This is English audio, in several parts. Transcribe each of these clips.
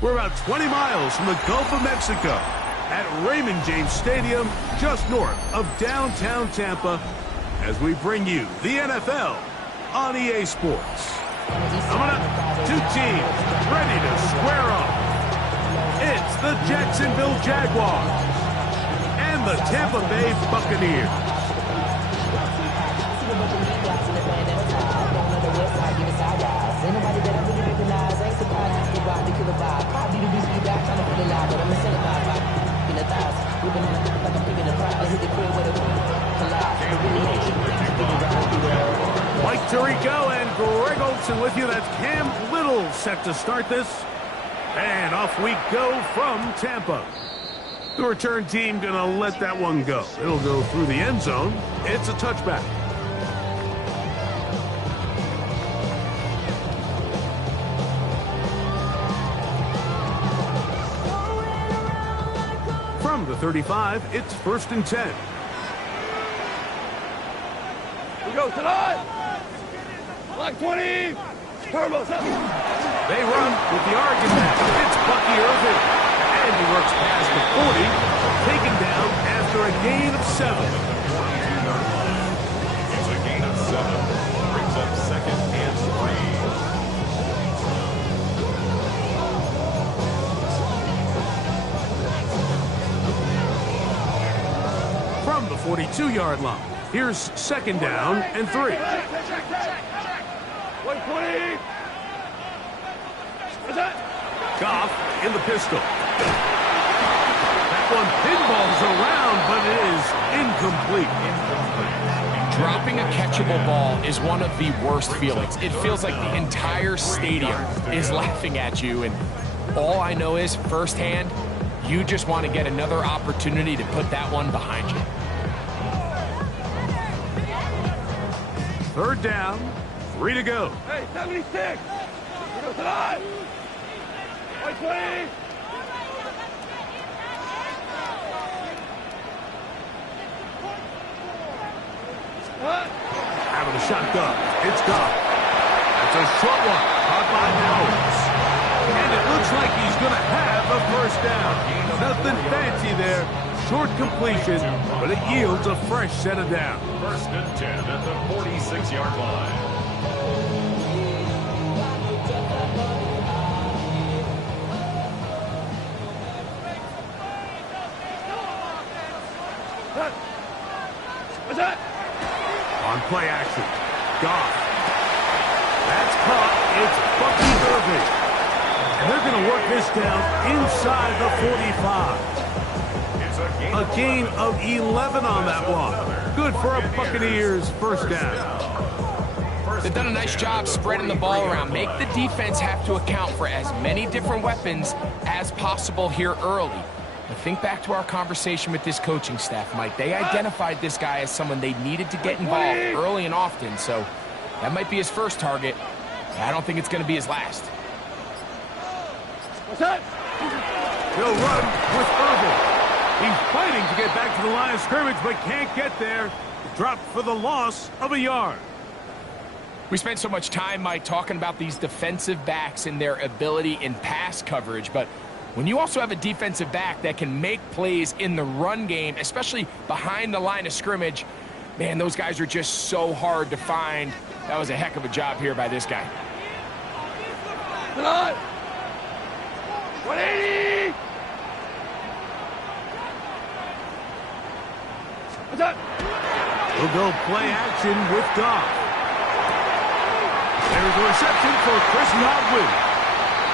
We're about 20 miles from the Gulf of Mexico at Raymond James Stadium, just north of downtown Tampa, as we bring you the NFL on EA Sports. Coming up, two teams ready to square off. It's the Jacksonville Jaguars and the Tampa Bay Buccaneers. Mike Tirico and Greg Olsen with you. That's Cam Little set to start this. And off we go from Tampa. The return team gonna let that one go. It'll go through the end zone. It's a touchback. From the 35, it's 1st and 10. We go tonight. Block 20. Turbos up. They run with the Oregon back. It's Bucky Irving. And he works past the 40, taken down after a gain of 7. It's a gain of 7. Brings up 2nd and 3. From the 42-yard line, here's 2nd down and 3. 120. What's that? Goff in the pistol. That one pinballs around, but it is incomplete. Dropping a catchable ball is one of the worst feelings. It feels like the entire stadium is laughing at you, and all I know is firsthand, you just want to get another opportunity to put that one behind you. 3rd down, 3 to go. Hey, 76. We go tonight. 120. Out of the shotgun, it's Goff. That's a short one, caught by Bowers. And it looks like he's going to have a 1st down. Nothing fancy there. Short completion, but it yields a fresh set of downs. 1st and 10 at the 46-yard line. What's that? On play action, Goff. That's caught. It's Bucky Irving. And they're going to work this down inside the 45. A gain of 11 on that one. Good for a Buccaneers 1st down. They've done a nice job spreading the ball around. Make the defense have to account for as many different weapons as possible here early. But think back to our conversation with this coaching staff, Mike. They identified this guy as someone they needed to get involved early and often, so that might be his first target. I don't think it's going to be his last. What's that? He'll run with Irving. He's fighting to get back to the line of scrimmage, but can't get there. Dropped for the loss of a yard. We spent so much time, Mike, talking about these defensive backs and their ability in pass coverage, but when you also have a defensive back that can make plays in the run game, especially behind the line of scrimmage, man, those guys are just so hard to find. That was a heck of a job here by this guy. Come on. 180. What's that? We'll go play action with Goff. There's a reception for Chris Godwin.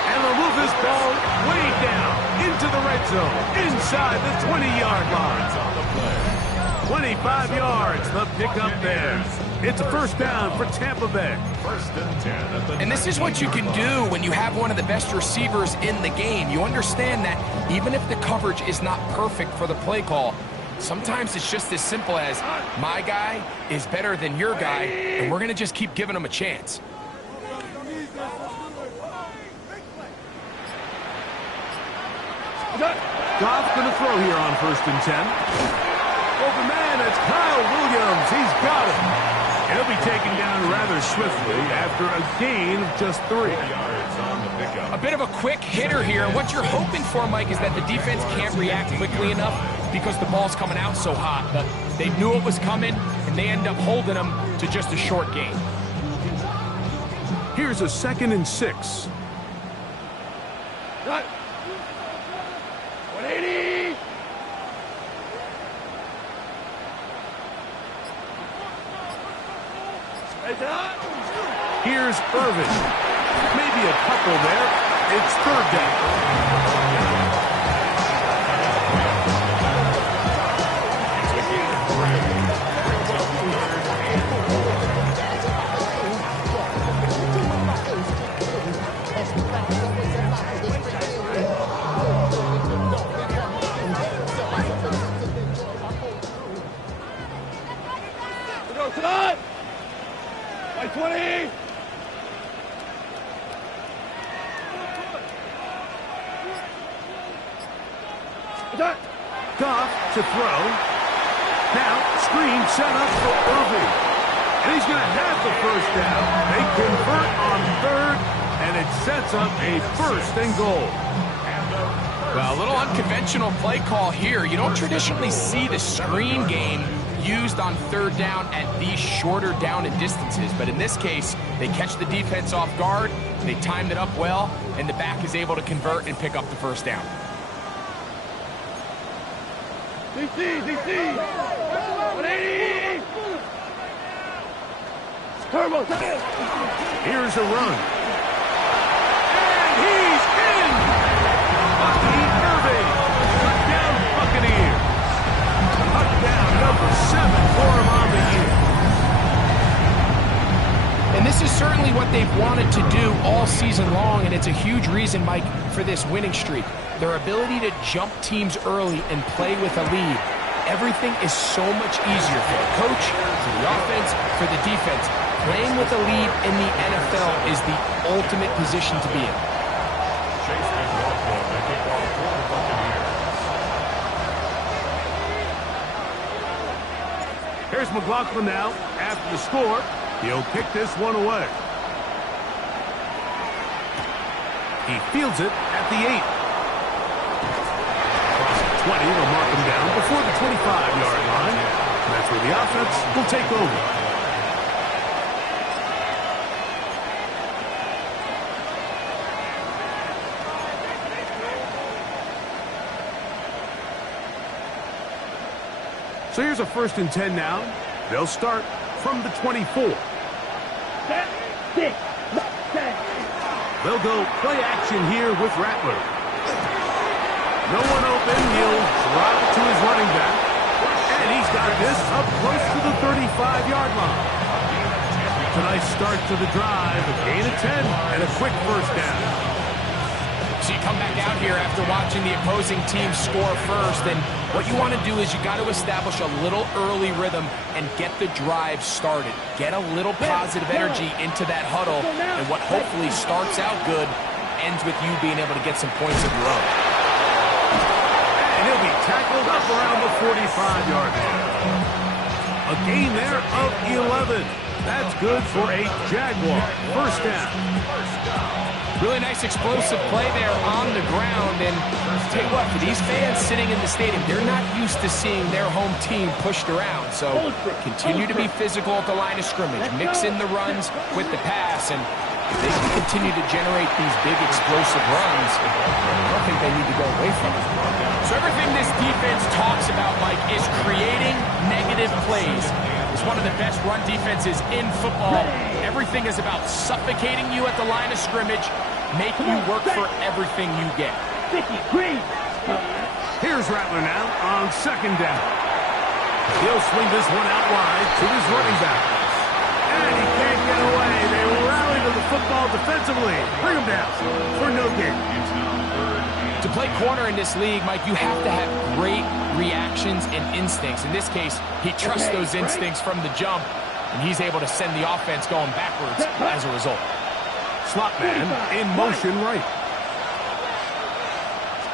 And they'll move this ball way down into the red zone, inside the 20-yard line. 25 yards, the pickup there. It's a 1st down for Tampa Bay. 1st and 10. And this is what you can do when you have one of the best receivers in the game. You understand that even if the coverage is not perfect for the play call, Sometimes it's just as simple as, my guy is better than your guy, and we're going to just keep giving him a chance. Goff going to throw here on 1st and 10. Open man, it's Kyle Williams. He's got it. He'll be taken down rather swiftly after a gain of just 3. A bit of a quick hitter here. What you're hoping for, Mike, is that the defense can't react quickly enough because the ball's coming out so hot. But they knew it was coming, and they end up holding them to just a short gain. Here's a 2nd and 6. Cut. 180. Space it out. Here's Irvin. Maybe a couple there. It's 3rd down. Go tonight. 20. Goff to throw. Now, screen set up for Irving. And he's going to have the 1st down. They convert on 3rd, and it sets up a 1st and goal. Well, a little unconventional play call here. You don't traditionally see the screen game used on 3rd down at these shorter down and distances. But in this case, they catch the defense off guard, they timed it up well, and the back is able to convert and pick up the 1st down. DC. 180. Turbo. Here's a run. And he's in! Bucky Irving. Touchdown Buccaneers. Touchdown number 7 for him on the year. And this is certainly what they've wanted to do all season long, and it's a huge reason, Mike, for this winning streak. Their ability to jump teams early and play with a lead. Everything is so much easier for the coach, for the offense, for the defense. Playing with a lead in the NFL is the ultimate position to be in. Here's McLaughlin now. After the score, he'll kick this one away. He fields it at the 8. Across the 20, they'll mark him down before the 25-yard line. That's where the offense will take over. So here's a 1st and 10 now. They'll start from the 24. They'll go play action here with Rattler. No one open. He'll drop it to his running back. And he's got this up close to the 35-yard line. It's a nice start to the drive. A gain of 10 and a quick 1st down. So you come back out here after watching the opposing team score first, and what you want to do is you got to establish a little early rhythm and get the drive started. Get a little positive energy into that huddle, and what hopefully starts out good ends with you being able to get some points of your own. And he'll be tackled up around the 45-yard line. A gain there of 11. That's good for a Jaguar 1st down. Really nice explosive play there on the ground, and I'll tell you what, for these fans sitting in the stadium, they're not used to seeing their home team pushed around, so continue to be physical at the line of scrimmage, mix in the runs with the pass, and if they can continue to generate these big explosive runs, I don't think they need to go away from it. So everything this defense talks about, Mike, is creating negative plays. It's one of the best run defenses in football. Everything is about suffocating you at the line of scrimmage, making you work for everything you get. Here's Rattler now on 2nd down. He'll swing this one out wide to his running back. And he can't get away. They rally to the football defensively. Bring him down for no gain. To play corner in this league, Mike, you have to have great reactions and instincts. In this case, he trusts those instincts from the jump, and he's able to send the offense going backwards as a result. Slot man in motion right.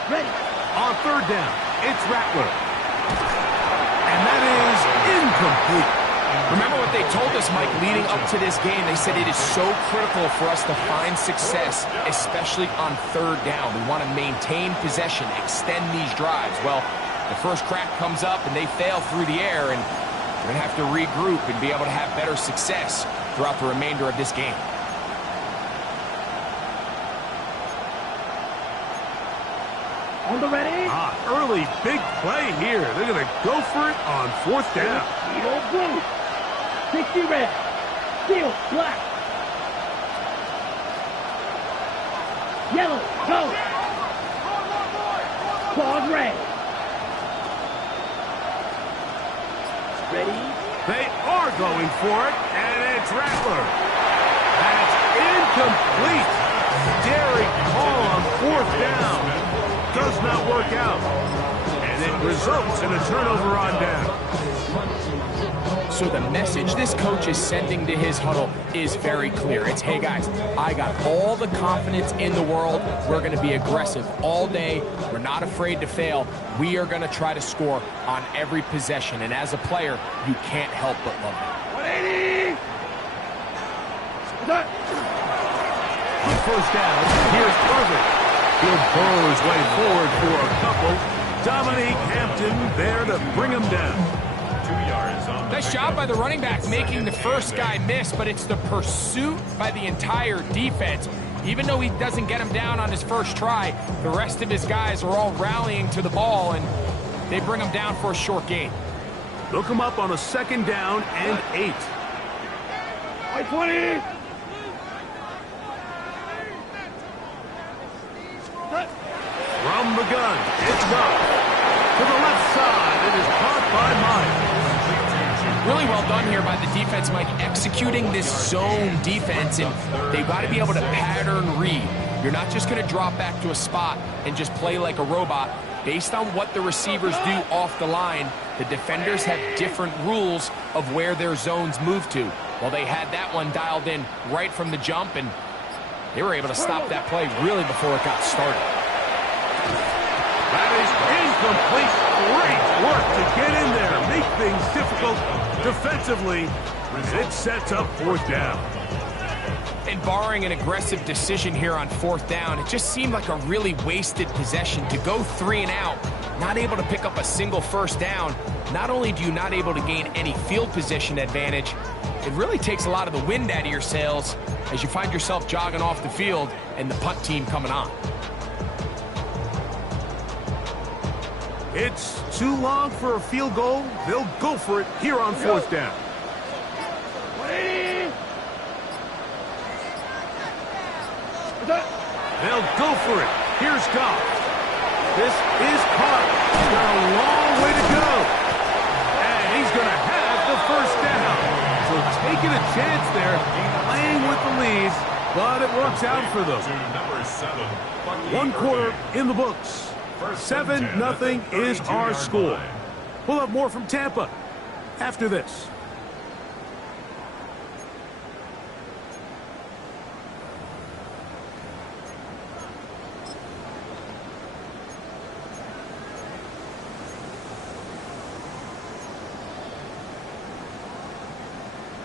Ready. On third down, it's Rattler. And that is incomplete. Remember what they told us, Mike, leading up to this game. They said it is so critical for us to find success, especially on third down. We want to maintain possession, extend these drives. Well, the first crack comes up and they fail through the air, and we're going to have to regroup and be able to have better success throughout the remainder of this game. On the ready. Early big play here. They're going to go for it on fourth down. Steel blue. 60 red. Steel black. Yellow. Go. Claws red. Ready. They are going for it, and it's Rattler. That's incomplete. Daring call on fourth down. Does not work out. And it results in a turnover on down. So the message this coach is sending to his huddle is very clear. It's, hey guys, I got all the confidence in the world. We're going to be aggressive all day. We're not afraid to fail. We are going to try to score on every possession. And as a player, you can't help but love it. 180. Start. On first down, here's Irvin. He'll burrow his way forward for a couple. Dominique Hampton there to bring him down. 2 yards on the Nice job by the running back making the first guy miss, but it's the pursuit by the entire defense. Even though he doesn't get him down on his first try, the rest of his guys are all rallying to the ball, and they bring him down for a short gain. Look him up on a second down and 8. 20. From the gun, it's up. To the left side, it is caught by Myers. Really well done here by the defense, Mike, executing this zone defense, and they've got to be able to pattern read. You're not just going to drop back to a spot and just play like a robot. Based on what the receivers do off the line, the defenders have different rules of where their zones move to. Well, they had that one dialed in right from the jump, and they were able to stop that play really before it got started. That is incomplete. Great work to get in there, make things difficult defensively, and it sets up fourth down. And barring an aggressive decision here on fourth down, it just seemed like a really wasted possession to go 3 and out, not able to pick up a single first down. Not only do you not able to gain any field position advantage, it really takes a lot of the wind out of your sails as you find yourself jogging off the field and the punt team coming on. It's too long for a field goal. They'll go for it here on fourth down. 180. They'll go for it. Here's Goff. This is caught. He's got a long way to go. And he's going to have the first down. So taking a chance there, playing with the leads, but it works out for them. number 7. 1 quarter in the books. 7-0 is our score. We'll have more from Tampa after this.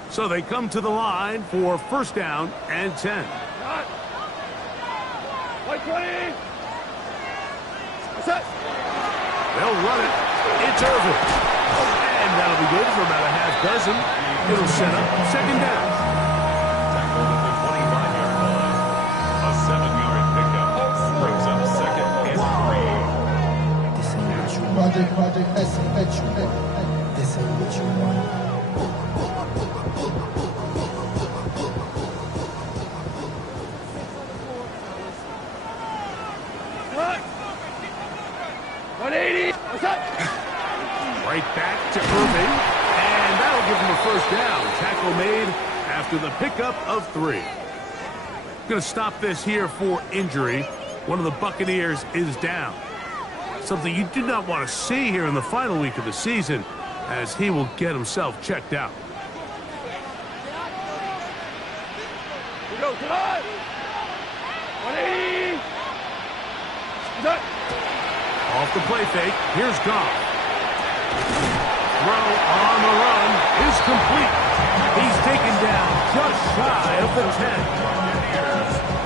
So they come to the line for first down and 10. 120. Set. They'll run it. It's over. And that'll be good for about a half dozen. It'll set up second down. Tackled at the 25-yard line. A 7-yard pickup brings up second and 3. Project S, this ain't what you want. Right back to Irving, and that'll give him a first down. Tackle made after the pickup of 3. Going to stop this here for injury. One of the Buccaneers is down. Something you do not want to see here in the final week of the season, as he will get himself checked out. Here goes tonight. 180. Off the play fake, here's Goff. Throw on the run is complete. He's taken down just shy of the 10.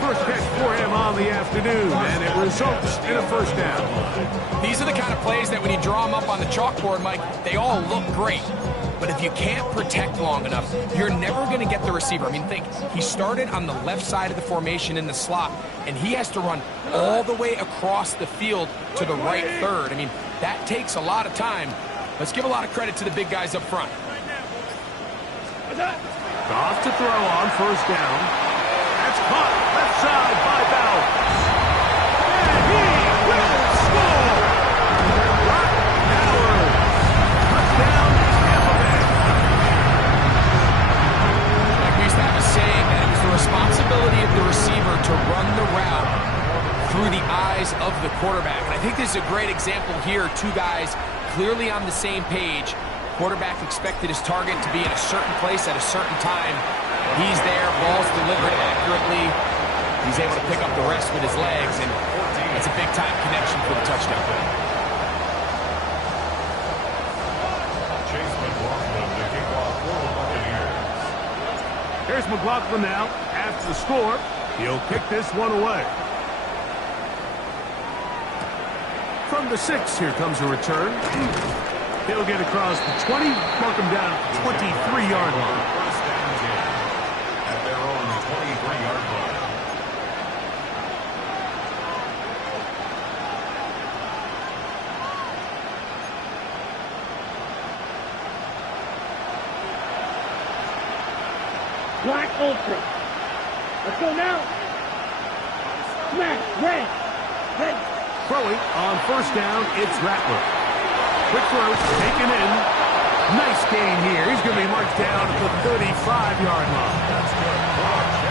First catch for him on the afternoon, and it results in a first down. These are the kind of plays that when you draw them up on the chalkboard, Mike, they all look great. But if you can't protect long enough, you're never going to get the receiver. I mean, think, he started on the left side of the formation in the slot, and he has to run all the way across the field to the right third. I mean, that takes a lot of time. Let's give a lot of credit to the big guys up front. Goff to throw on first down. That's caught left side by Bowers. And he will score! Brock Bowers. Touchdown, Tampa Bay. Like we used to have a saying that it was the responsibility of the receiver to run the route through the eyes of the quarterback. And I think this is a great example here. Two guys clearly on the same page. Quarterback expected his target to be in a certain place at a certain time. He's there, ball's delivered accurately. He's able to pick up the rest with his legs, and it's a big-time connection for the touchdown. Chase McLaughlin to kick off for the Buccaneers. Here's McLaughlin now. After the score, he'll kick this one away. From the 6, here comes a return. He'll get across the 20, mark him down at the 23-yard line. First down 10 at their own 23-yard line. Black Ultra. Let's go now. Smash. Red. Red. Throwing on first down, it's Rattler. Quick throw, taken in. Nice gain here. He's going to be marked down at the 35-yard line.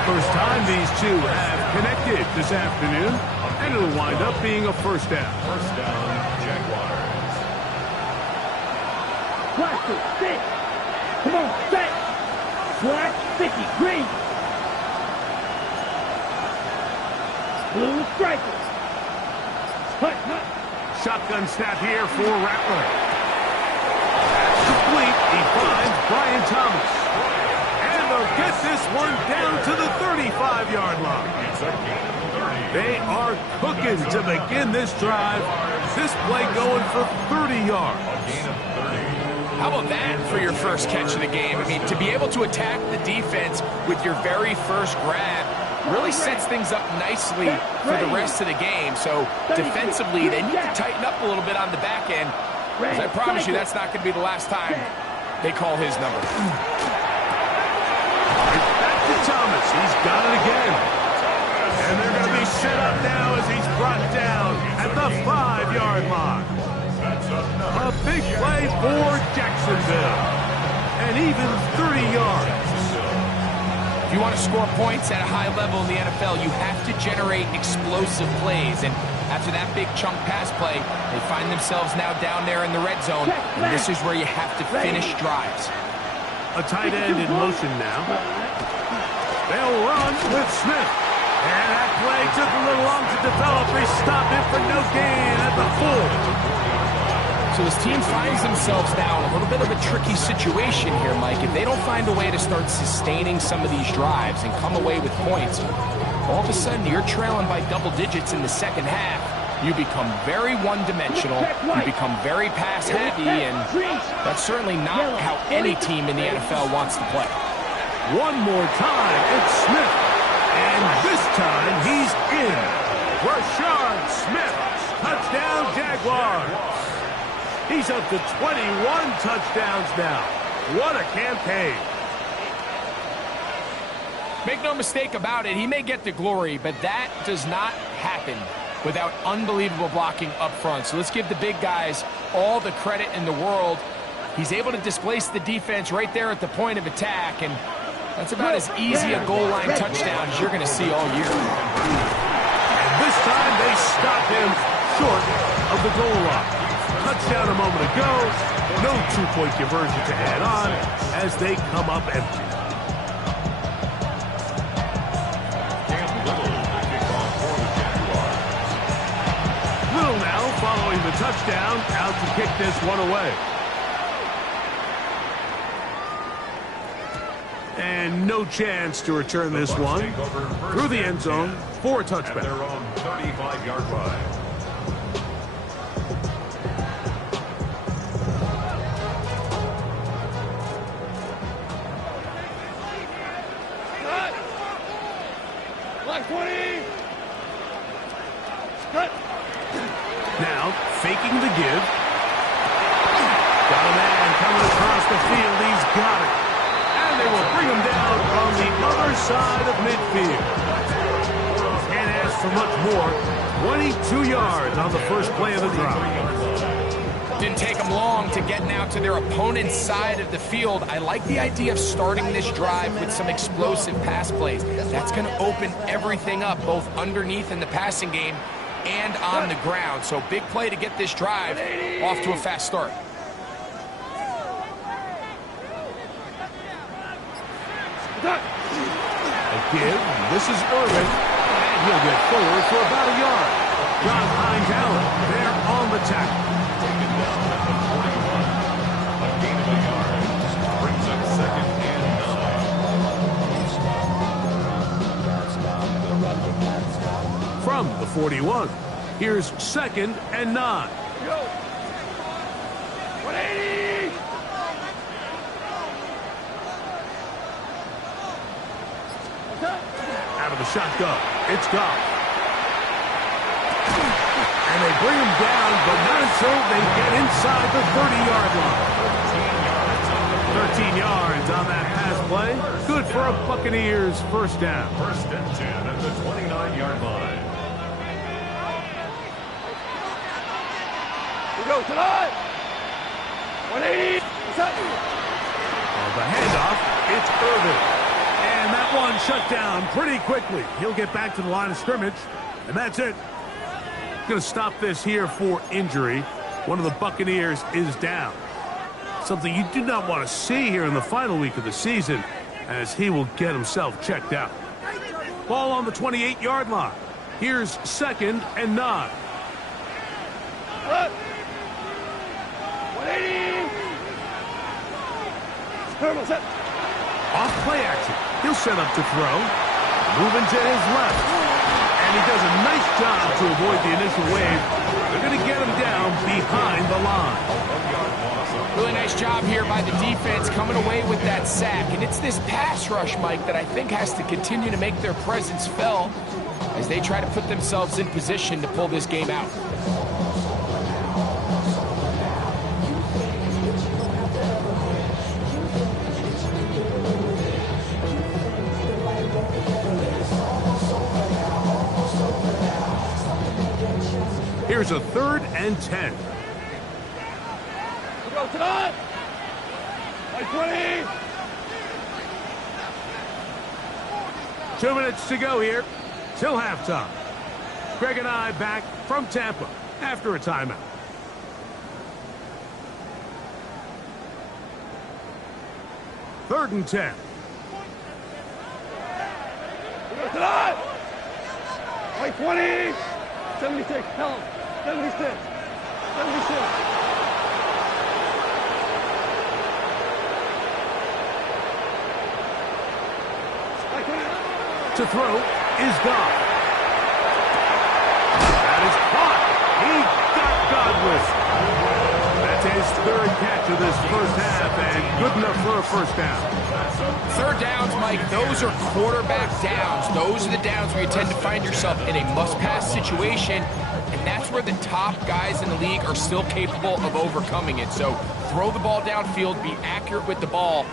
First time these two have connected this afternoon, and it'll wind up being a first down. First down, Jaguars. Blaster. Stick. Come on. Set. Black. Sticky. Green. Blue striker. Hut. Hut. Shotgun snap here for Rattler. That's complete. He finds Brian Thomas. And they'll get this one down to the 35-yard line. They are cooking to begin this drive. This play going for 30 yards. How about that for your first catch of the game? I mean, to be able to attack the defense with your very first grab really sets things up nicely for the rest of the game. So defensively, they need to tighten up a little bit on the back end. Because I promise you, that's not going to be the last time they call his number. It's back to Thomas. He's got it again. And they're going to be set up now as he's brought down at the 5-yard line. A big play for Jacksonville. And even 30 yards. If you want to score points at a high level in the NFL, you have to generate explosive plays. And after that big chunk pass play, they find themselves now down there in the red zone. And this is where you have to finish drives. A tight end in motion now. They'll run with Smith. And that play took a little long to develop. They stopped it for no gain at the 4. So this team finds themselves now in a little bit of a tricky situation here, Mike. If they don't find a way to start sustaining some of these drives and come away with points, all of a sudden you're trailing by double digits in the second half. You become very one-dimensional, you become very pass-heavy, and that's certainly not how any team in the NFL wants to play. One more time, it's Smith. And this time he's in. Rashard Smith, touchdown Jaguars. He's up to 21 touchdowns now. What a campaign. Make no mistake about it, he may get the glory, but that does not happen without unbelievable blocking up front. So let's give the big guys all the credit in the world. He's able to displace the defense right there at the point of attack, and that's about as easy a goal line touchdown as you're going to see all year. And this this time they stop him short of the goal line. Touchdown a moment ago. No two-point conversion to add on as they come up empty. Little now following the touchdown, out to kick this one away. And no chance to return this one through the end zone for a touchback. At their own 35-yard line. Now, faking the give. Got a man coming across the field. He's got it. And they will bring him down on the other side of midfield. Can't ask for much more. 22 yards on the first play of the drive. Didn't take them long to get now to their opponent's side of the field. I like the idea of starting this drive with some explosive pass plays. That's going to open everything up, both underneath in the passing game and on the ground. So big play to get this drive off to a fast start. A give. This is Irvin. And he'll get forward for about a yard. John Hines Allen there on the tackle. Taken down at the 41. A gain of a yard. Brings up 2nd and 9. From the 41, here's 2nd and 9. Out of the shotgun, it's gone. And they bring him down, but not until they get inside the 30-yard line. 13 yards on that pass play. Good for a Buccaneers first down. 1st and 10 at the 29-yard line. On the handoff, it's Irvin. And that one shut down pretty quickly. He'll get back to the line of scrimmage, and that's it. Going to stop this here for injury. One of the Buccaneers is down. Something you do not want to see here in the final week of the season, as he will get himself checked out. Ball on the 28-yard line. Here's 2nd and 9. Off play action. He'll set up to throw. Moving to his left. And he does a nice job to avoid the initial wave. They're going to get him down behind the line. Really nice job here by the defense coming away with that sack. And it's this pass rush, Mike, that I think has to continue to make their presence felt as they try to put themselves in position to pull this game out. Here's a 3rd and 10. Go tonight. 20. 2 minutes to go here till halftime. Greg and I back from Tampa after a timeout. Third and 10. Go tonight. 20. 76. Help. 76. 76. To throw is Goff. That is caught. He got Godwin. That's his 3rd catch of this first half, and good enough for a first down. 3rd downs, Mike, those are quarterback downs. Those are the downs where you tend to find yourself in a must-pass situation, and that's where the top guys in the league are still capable of overcoming it. So throw the ball downfield, be accurate with the ball.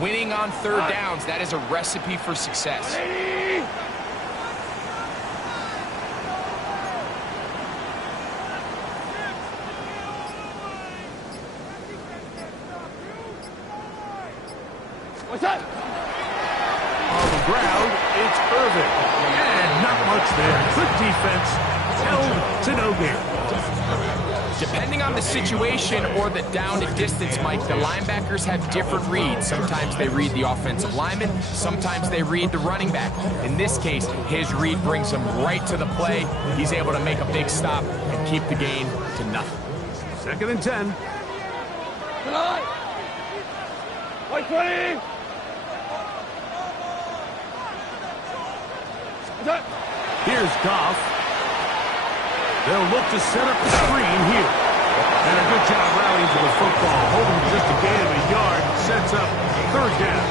Winning on 3rd downs, that is a recipe for success. What's that? On the ground, it's Irvin. And not much there. Good defense. Held to no gain. Depending on the situation or the down and distance, Mike, the linebackers have different reads. Sometimes they read the offensive lineman. Sometimes they read the running back. In this case, his read brings him right to the play. He's able to make a big stop and keep the gain to nothing. 2nd and 10. Here's Goff. They'll look to set up the screen here. And a good job rallying to the football. Holding just a gain of a yard. Sets up 3rd down.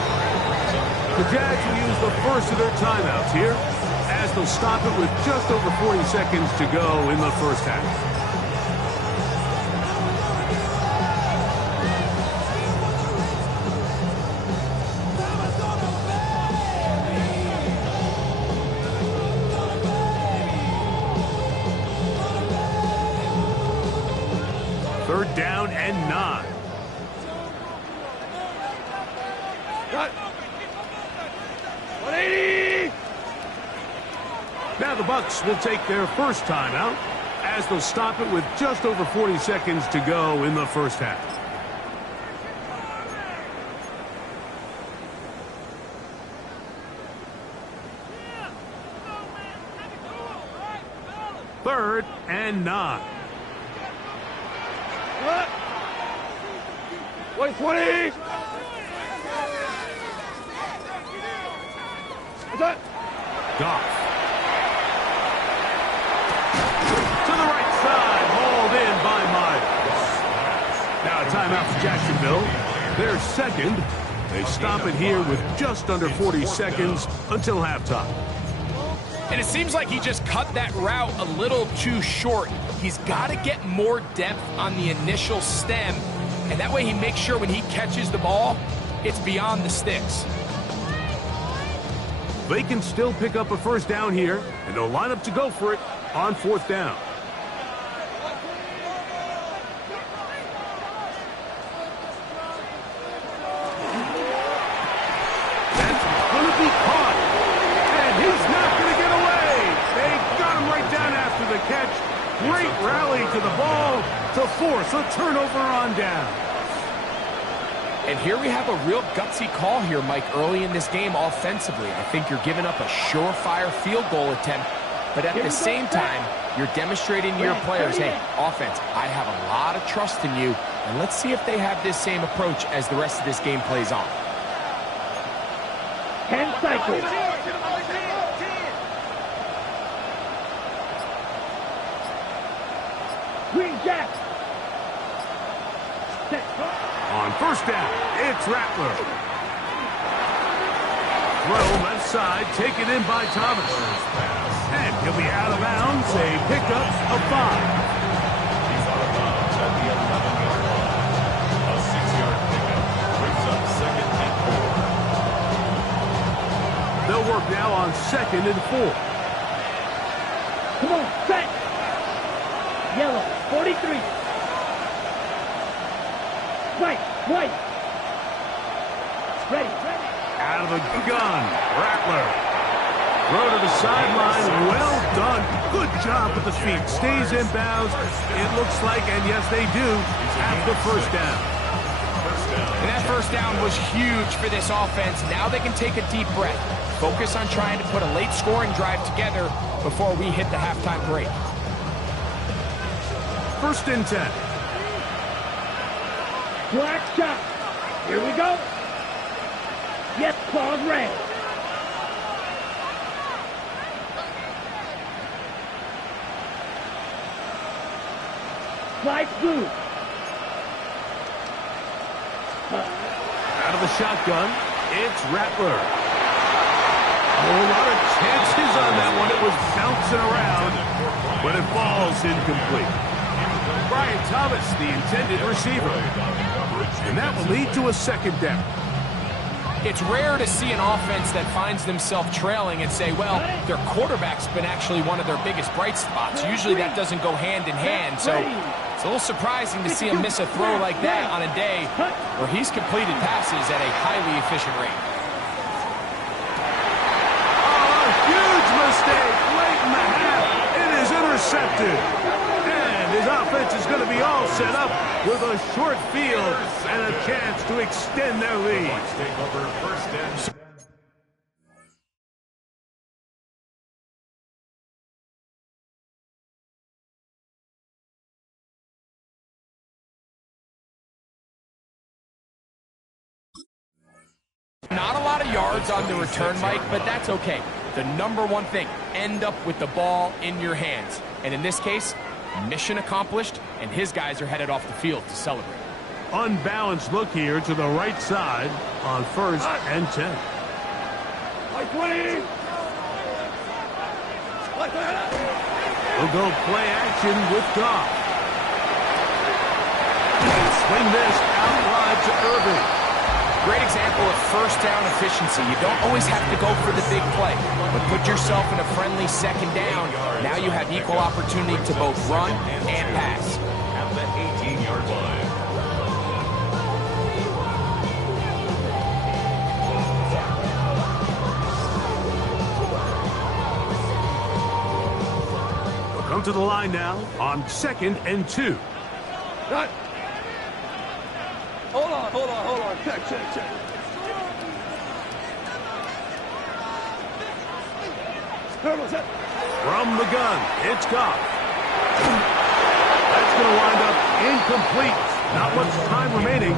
The Jags will use the first of their timeouts here, as they'll stop it with just over 40 seconds to go in the first half. Third down and 9. Now the Bucs will take their first timeout, as they'll stop it with just over 40 seconds to go in the first half. Third and 9. 20. Goff. To the right side, hauled in by Myers. Now a timeout for Jacksonville. Their second. They stop it here with just under 40 seconds until halftime. And it seems like he just cut that route a little too short. He's got to get more depth on the initial stem, and that way he makes sure when he catches the ball, it's beyond the sticks. They can still pick up a first down here, and they'll line up to go for it on 4th down. That's going to be caught, and he's not going to get away. They got him right down after the catch. Great rally to the ball to force a turnover on down. And here we have a real gutsy call here, Mike, early in this game offensively. I think you're giving up a surefire field goal attempt, but at the same time, you're demonstrating to your players, hey, offense, I have a lot of trust in you, and let's see if they have this same approach as the rest of this game plays on. 10 cycles. Green Jack. On first down, it's Rattler. Throw left side, taken in by Thomas. And he'll be out of bounds, a pickup of 5. He's out of bounds at the 11-yard line. A 6-yard pickup brings up 2nd and 4. They'll work now on 2nd and 4. Come on, set. Yellow, 43. White. Ready. Out of the gun, Rattler. Throw to the sideline, well done. Good job with the feet. Stays in bounds, it looks like, and yes, they do, have the first down. And that first down was huge for this offense. Now they can take a deep breath. Focus on trying to put a late scoring drive together before we hit the halftime break. 1st and 10. Black shot. Here we go. Yes, claws red. Light blue. Out of the shotgun, it's Rattler. A lot of chances on that one. It was bouncing around, but it falls incomplete. Brian Thomas, the intended receiver. And that will lead to a 2nd down. It's rare to see an offense that finds themselves trailing and say, well, their quarterback's been actually one of their biggest bright spots. Usually that doesn't go hand in hand, so it's a little surprising to see him miss a throw like that on a day where he's completed passes at a highly efficient rate. Oh, a huge mistake late intercepted. And his offense is going to be all set up with a short field and a chance to extend their lead. Take over first and Not a lot of yards on the return, Mike, but that's okay. The number one thing, end up with the ball in your hands. And in this case, mission accomplished, and his guys are headed off the field to celebrate. Unbalanced look here to the right side on 1st and 10. Like 20. We'll go play action with Goff. Swing this out wide to Irving. Great example of first down efficiency. You don't always have to go for the big play, but put yourself in a friendly second down. Now you have equal opportunity to both run and pass. at the 18-yard line. We'll come to the line now on 2nd and 2. Cut. Hold on. Check. Turtle set. From the gun, it's Goff. That's going to wind up incomplete. Not much time remaining.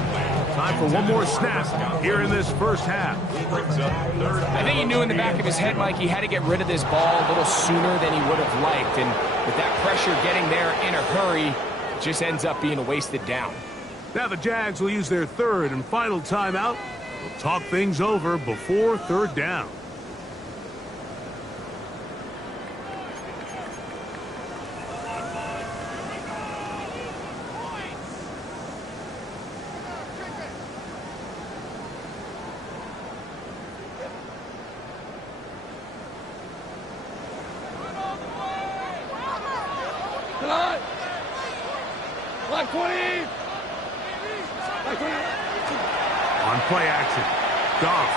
Time for one more snap here in this first half. Brings up third I think he knew in the back of his head, Mike, he had to get rid of this ball a little sooner than he would have liked. And with that pressure getting there in a hurry, it just ends up being a wasted down. Now the Jags will use their 3rd and final timeout. We'll talk things over before 3rd down. Tonight. Like 20. On play action, Goff.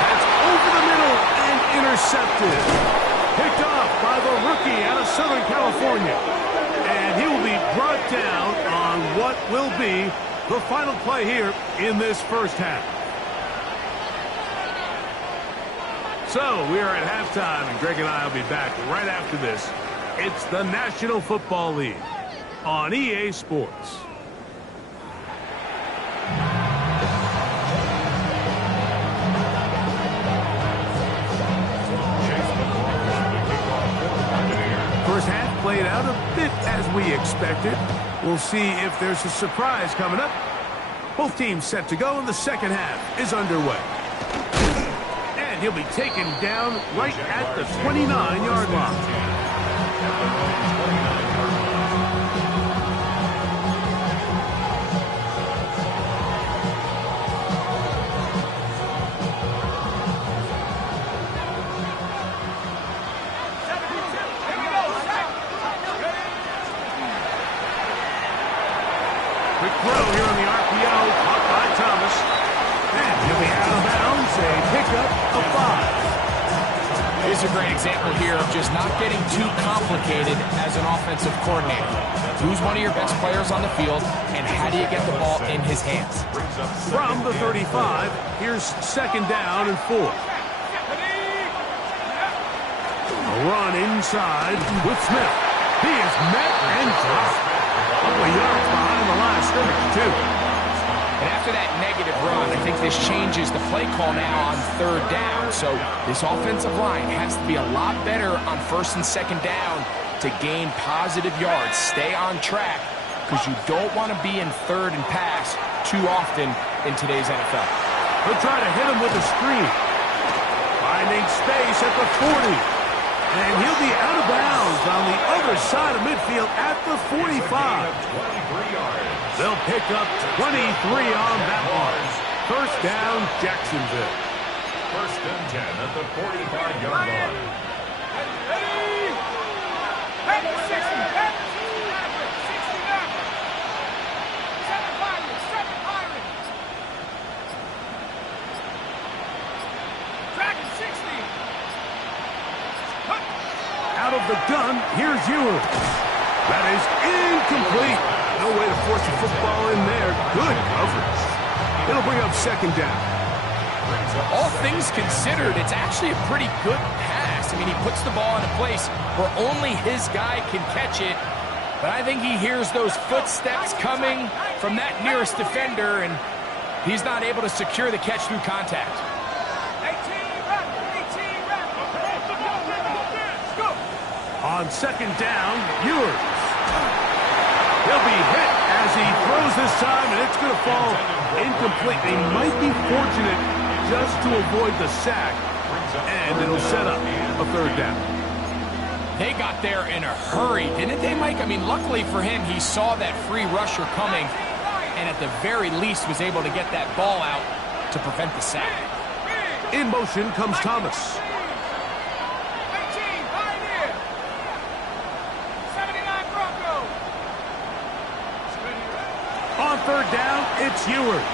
That's over the middle and intercepted. Picked off by the rookie out of Southern California. And he will be brought down on what will be the final play here in this first half. So we are at halftime, and Greg and I will be back right after this. It's the National Football League on EA Sports. First half played out a bit as we expected. We'll see if there's a surprise coming up. Both teams set to go, and the second half is underway. And he'll be taken down right at the 29-yard line. Quick throw here on the RPO, caught by Thomas. And he'll be out of bounds, a pickup of 5. Here's a great example here of just not getting too complicated as an offensive coordinator. Who's one of your best players on the field, and how do you get the ball in his hands? From the 35, here's 2nd down and 4. A run inside with Smith. He is met and dropped. A couple of yards behind the line of scrimmage, too. And after that negative run, I think this changes the play call now on 3rd down. So this offensive line has to be a lot better on 1st and 2nd down to gain positive yards. Stay on track, because you don't want to be in 3rd and pass too often in today's NFL. He'll try to hit him with a screen. Finding space at the 40. And he'll be out of bounds on the other side of midfield at the 45. They'll pick up 23 on that one. 1st down, Jacksonville. 1st and 10 at the 45-yard line. Out of the gun. Here's Ewers. That is incomplete. No way to force the football in there. Good coverage. It'll bring up second down. All things considered, it's actually a pretty good pass. I mean, he puts the ball in a place where only his guy can catch it. But I think he hears those footsteps coming from that nearest defender, and he's not able to secure the catch through contact. On second down, Ewers. He'll be hit as he throws this time, and it's going to fall incomplete. They might be fortunate just to avoid the sack, and it'll set up a third down. They got there in a hurry, didn't they, Mike? I mean, luckily for him, he saw that free rusher coming, and at the very least was able to get that ball out to prevent the sack. In motion comes Thomas. On third down, it's Ewers.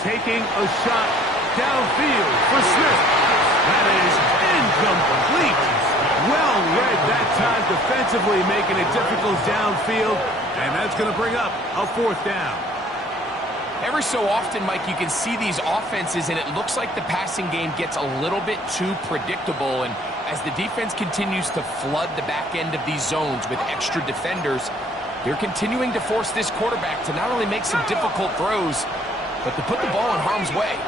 Taking a shot downfield for Smith. That is incomplete. Well read that time defensively, making it difficult downfield. And that's going to bring up a fourth down. Every so often, Mike, you can see these offenses, and it looks like the passing game gets a little bit too predictable. And as the defense continues to flood the back end of these zones with extra defenders, they're continuing to force this quarterback to not only make some difficult throws, but to put the ball in harm's way.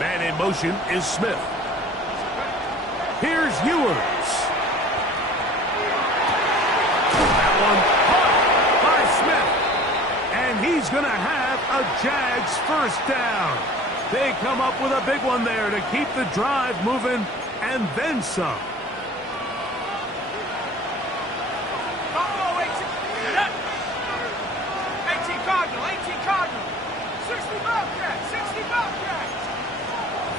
Man in motion is Smith. Here's Ewers. That one caught by Smith. And he's going to have a Jags first down. They come up with a big one there to keep the drive moving, and then some.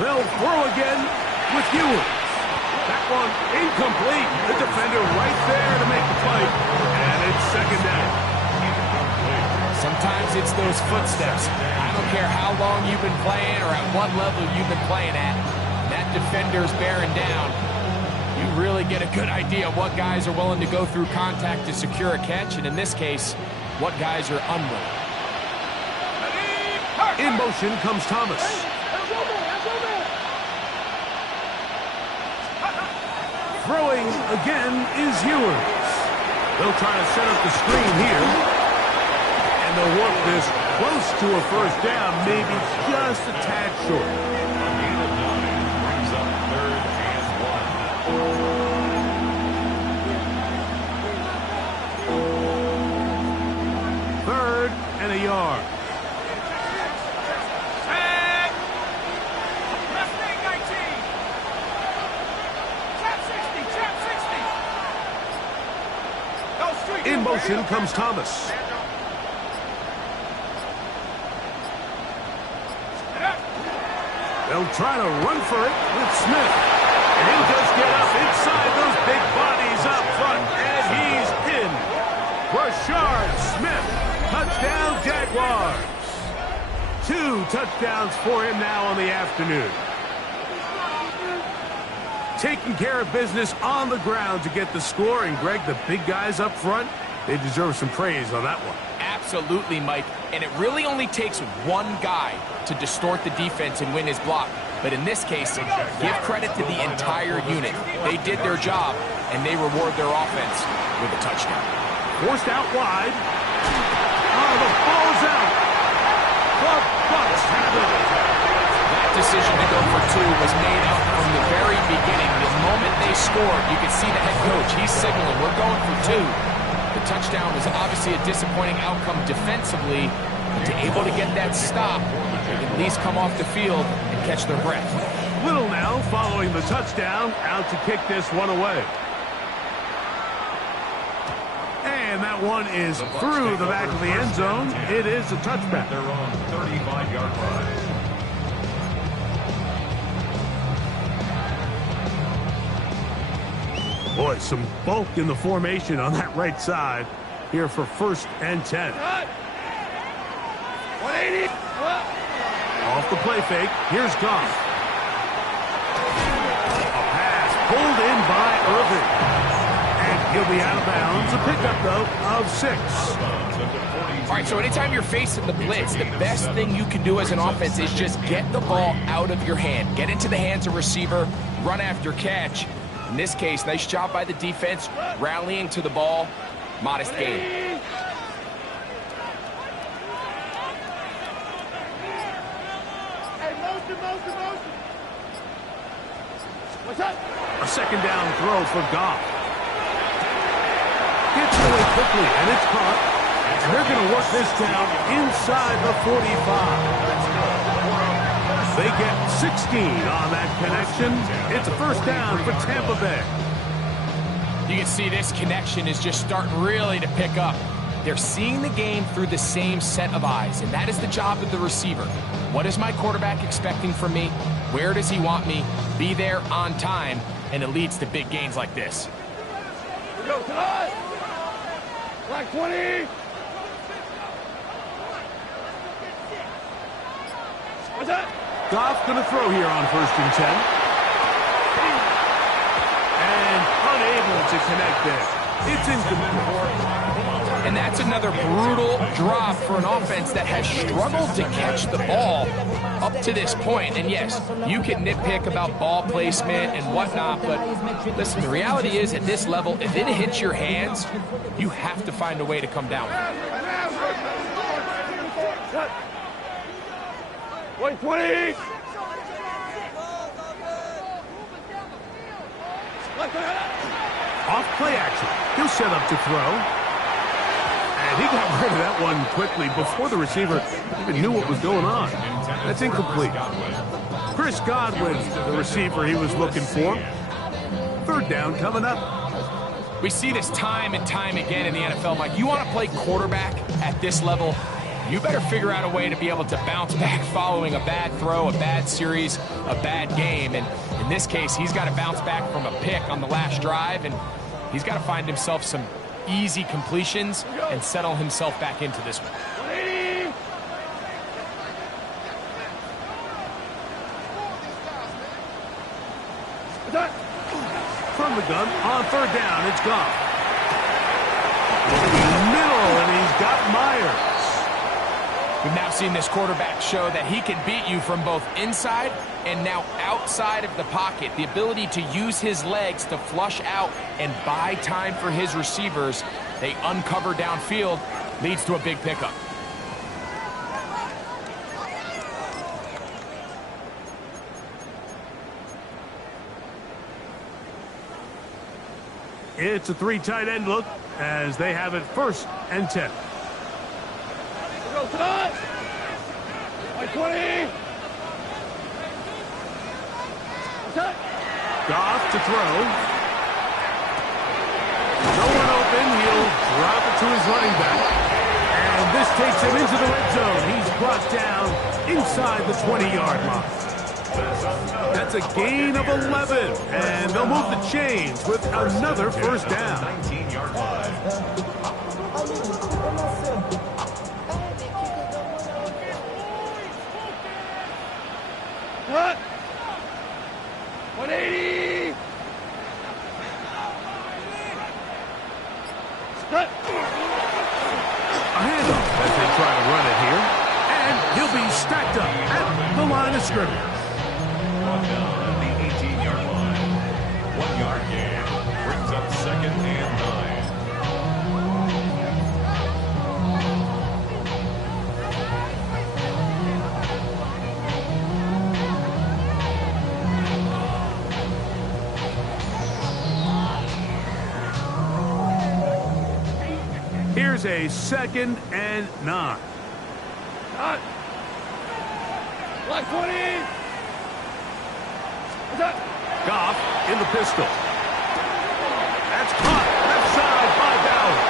They'll throw again with Ewers. That one incomplete. The defender right there to make the play. And it's second down. Sometimes it's those footsteps. I don't care how long you've been playing or at what level you've been playing at. That defender's bearing down. You really get a good idea of what guys are willing to go through contact to secure a catch, and in this case, what guys are unwilling. In motion comes Thomas. Throwing again is Ewers. They'll try to set up the screen here. And they'll work this close to a first down, maybe just a tad short. Brings up third and 1. Third and a yard. In motion comes Thomas. They'll try to run for it with Smith. And he'll just get up inside those big bodies up front. And he's in. Rashard Smith. Touchdown, Jaguars. 2 touchdowns for him now on the afternoon. Taking care of business on the ground to get the score. And, Greg, the big guys up front, they deserve some praise on that one. Absolutely, Mike. And it really only takes one guy to distort the defense and win his block. But in this case, give credit to the entire unit. They did their job, and they reward their offense with a touchdown. Forced out wide. Oh, the ball's out. The Bucs have it. That decision to go for 2 was made up from the very beginning. The moment they scored, you could see the head coach. He's signaling, we're going for 2. The touchdown was obviously a disappointing outcome defensively, but to able to get that stop, they can at least come off the field and catch their breath. Little now following the touchdown, out to kick this one away. And that one is through the back of the end zone. It is a touchback. Their own 35-yard line. Boy, some bulk in the formation on that right side here for 1st and 10. 180. Off the play fake, here's Goff. pulled in by Irving. And he'll be out of bounds. A pickup, though, of 6. All right, so anytime you're facing the blitz, the best thing you can do as an offense is just get the ball out of your hand. Get into the hands of receiver, run after catch. In this case, nice job by the defense, rallying to the ball. Modest gain. A second down throw for Goff. Gets away quickly, and it's caught. And they're going to work this down inside the 45. They get 16 on that connection. It's a first down for Tampa Bay. You can see this connection is just starting really to pick up. They're seeing the game through the same set of eyes, and that is the job of the receiver. What is my quarterback expecting from me? Where does he want me? Be there on time, and it leads to big gains like this. Go, tonight. Black 20. What's that? Goff going to throw here on 1st and 10. And unable to connect there. It's incomplete. And that's another brutal drop for an offense that has struggled to catch the ball up to this point. And yes, you can nitpick about ball placement and whatnot, but listen, the reality is at this level, if it hits your hands, you have to find a way to come down. 120. Off play action. He'll set up to throw. And he got rid of that one quickly before the receiver even knew what was going on. That's incomplete. Chris Godwin, the receiver he was looking for. 3rd down coming up. We see this time and time again in the NFL, Mike. You want to play quarterback at this level, you better figure out a way to be able to bounce back following a bad throw, a bad series, a bad game. And in this case, he's got to bounce back from a pick on the last drive, and he's got to find himself some easy completions and settle himself back into this one. 180. From the gun, on 3rd down, it's Goff. Middle, and he's got Myers. We've now seen this quarterback show that he can beat you from both inside and now outside of the pocket. The ability to use his legs to flush out and buy time for his receivers. They uncover downfield, leads to a big pickup. It's a 3 tight end look as they have it 1st and 10. Go, tonight. 120. Goff to throw. No one open. He'll drop it to his running back. And this takes him into the red zone. He's brought down inside the 20-yard line. That's a gain of 11. And they'll move the chains with another 1st down. 19-yard line. Cut. 180. Cut. A handoff as they try to run it here. And he'll be stacked up at the line of scrimmage. Brought down at the 18-yard line. 1-yard gain. Brings up 2nd and 9. Here's a 2nd and 9. Cut. Black 20. Cut. Goff in the pistol. That's caught left side by Dallas.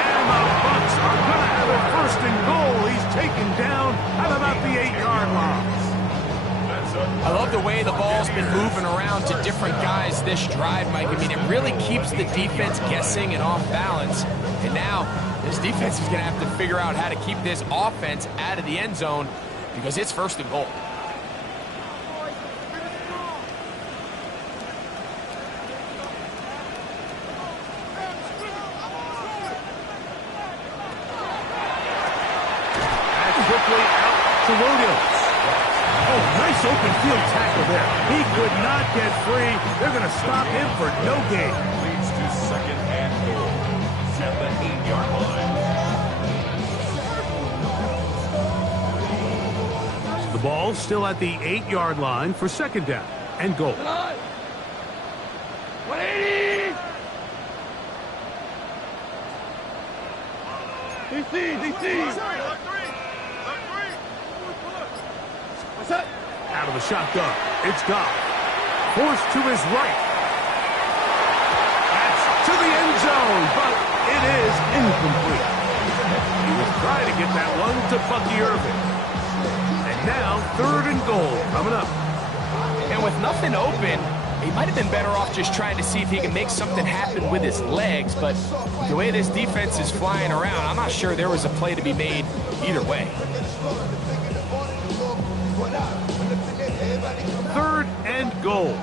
And the Bucs are going to have a 1st and goal. He's taken down at about the 8-yard line. I love the way the ball's been moving around to different guys this drive, Mike. I mean, it really keeps the defense guessing and off balance. And now this defense is going to have to figure out how to keep this offense out of the end zone because it's 1st and goal. to Williams. Oh, nice open field tackle there. He could not get free. They're going to stop him for no gain. Leads to second and goal at the 8-yard line. The ball still at the 8-yard line for second down and goal. 180! DC! Out of the shotgun, it's Goff. Forced to his right. That's to the end zone, but it is incomplete. He was trying to get that one to Bucky Irving. And now, third and goal coming up. And with nothing open, he might have been better off just trying to see if he can make something happen with his legs, but the way this defense is flying around, I'm not sure there was a play to be made either way. Third and goal.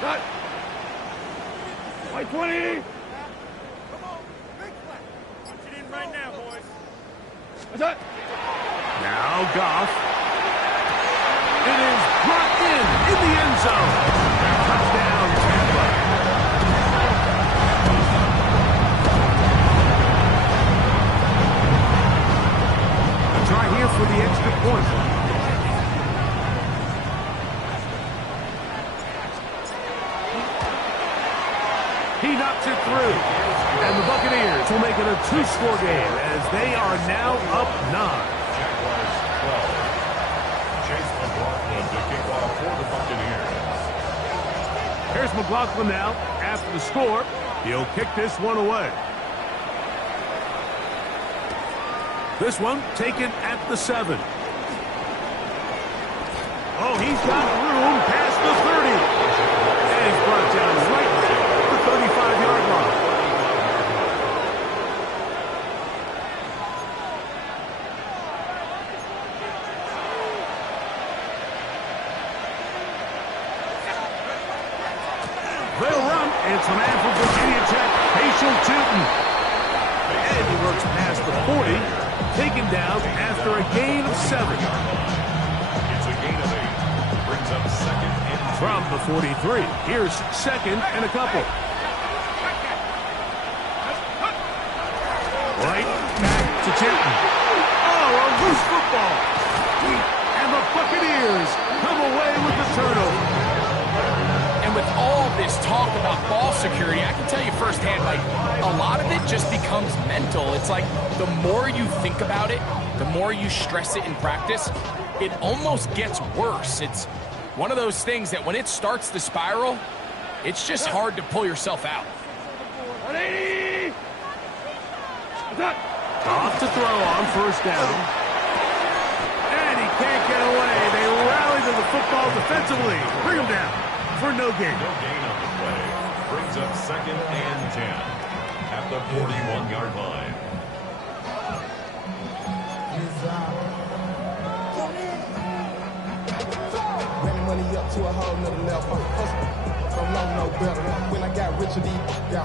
Cut! 120! Now Goff. It is brought in the end zone. Touchdown, Tampa. A try here for the extra point. He knocks it through. And the Buccaneers will make it a 2-score game as they are now up 9. Jaguars 12. Chase McLaughlin to kick off for the Buccaneers. Here's McLaughlin now. After the score, he'll kick this one away. This one taken at the 7. Oh, he's got room past the 30. And he's brought down right at the 35-yard line. They'll run. It's a man from Virginia Tech, Paschal Tootin. And he works past the 40, taken down after a gain of 7. It's a gain of 8. Brings up second and 2. From the 43, here's second and a couple. Right back to Tootin. Oh, a loose football. And the Buccaneers come away with the turnover. And with all this talk about ball security, I can tell you firsthand, like, a lot of it just becomes mental. It's like the more you think about it, the more you stress it in practice, it almost gets worse. It's one of those things that when it starts to spiral, it's just hard to pull yourself out. 180! Off to throw on first down. And he can't get away. They rally to the football defensively. Bring him down for no gain. No gain on the play. Brings up second and 10 at the 41-yard line. Running money up to a whole nother level. Don't know no better. When I got richer, bro,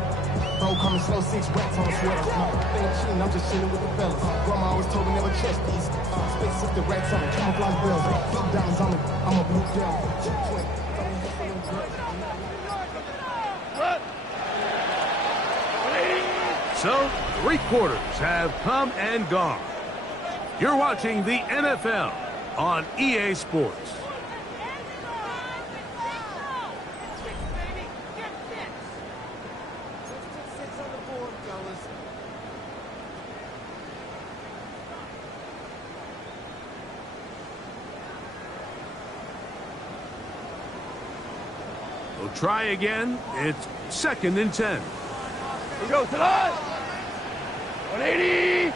coming slow, 6 racks on a sweater. They ain't cheating, I'm just chilling with the fellas. Grandma always told me never trust these. Spit 60 racks on me, camouflage bells. Blue diamonds on me, I'm a blue devil. So, 3 quarters have come and gone. You're watching the NFL on EA Sports. We'll try again. It's second and 10. Here we go, to the 180!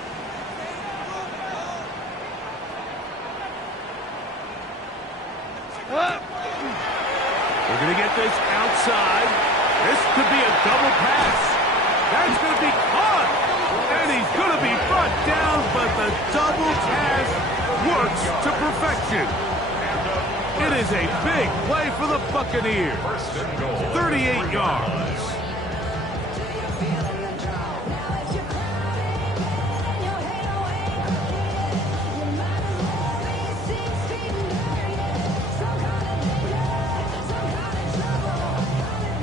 We're going to get this outside. This could be a double pass. That's going to be caught. And he's going to be brought down, but the double pass works to perfection. It is a big play for the Buccaneers. 38 yards.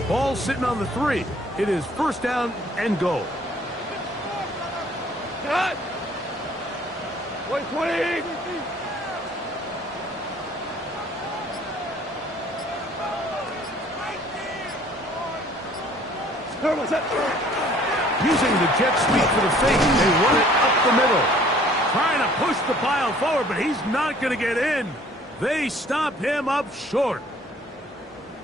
Ball sitting on the 3. It is first down and goal. Cut! 120! Using the jet sweep for the fake, they run it up the middle. Trying to push the pile forward, but he's not going to get in. They stop him up short.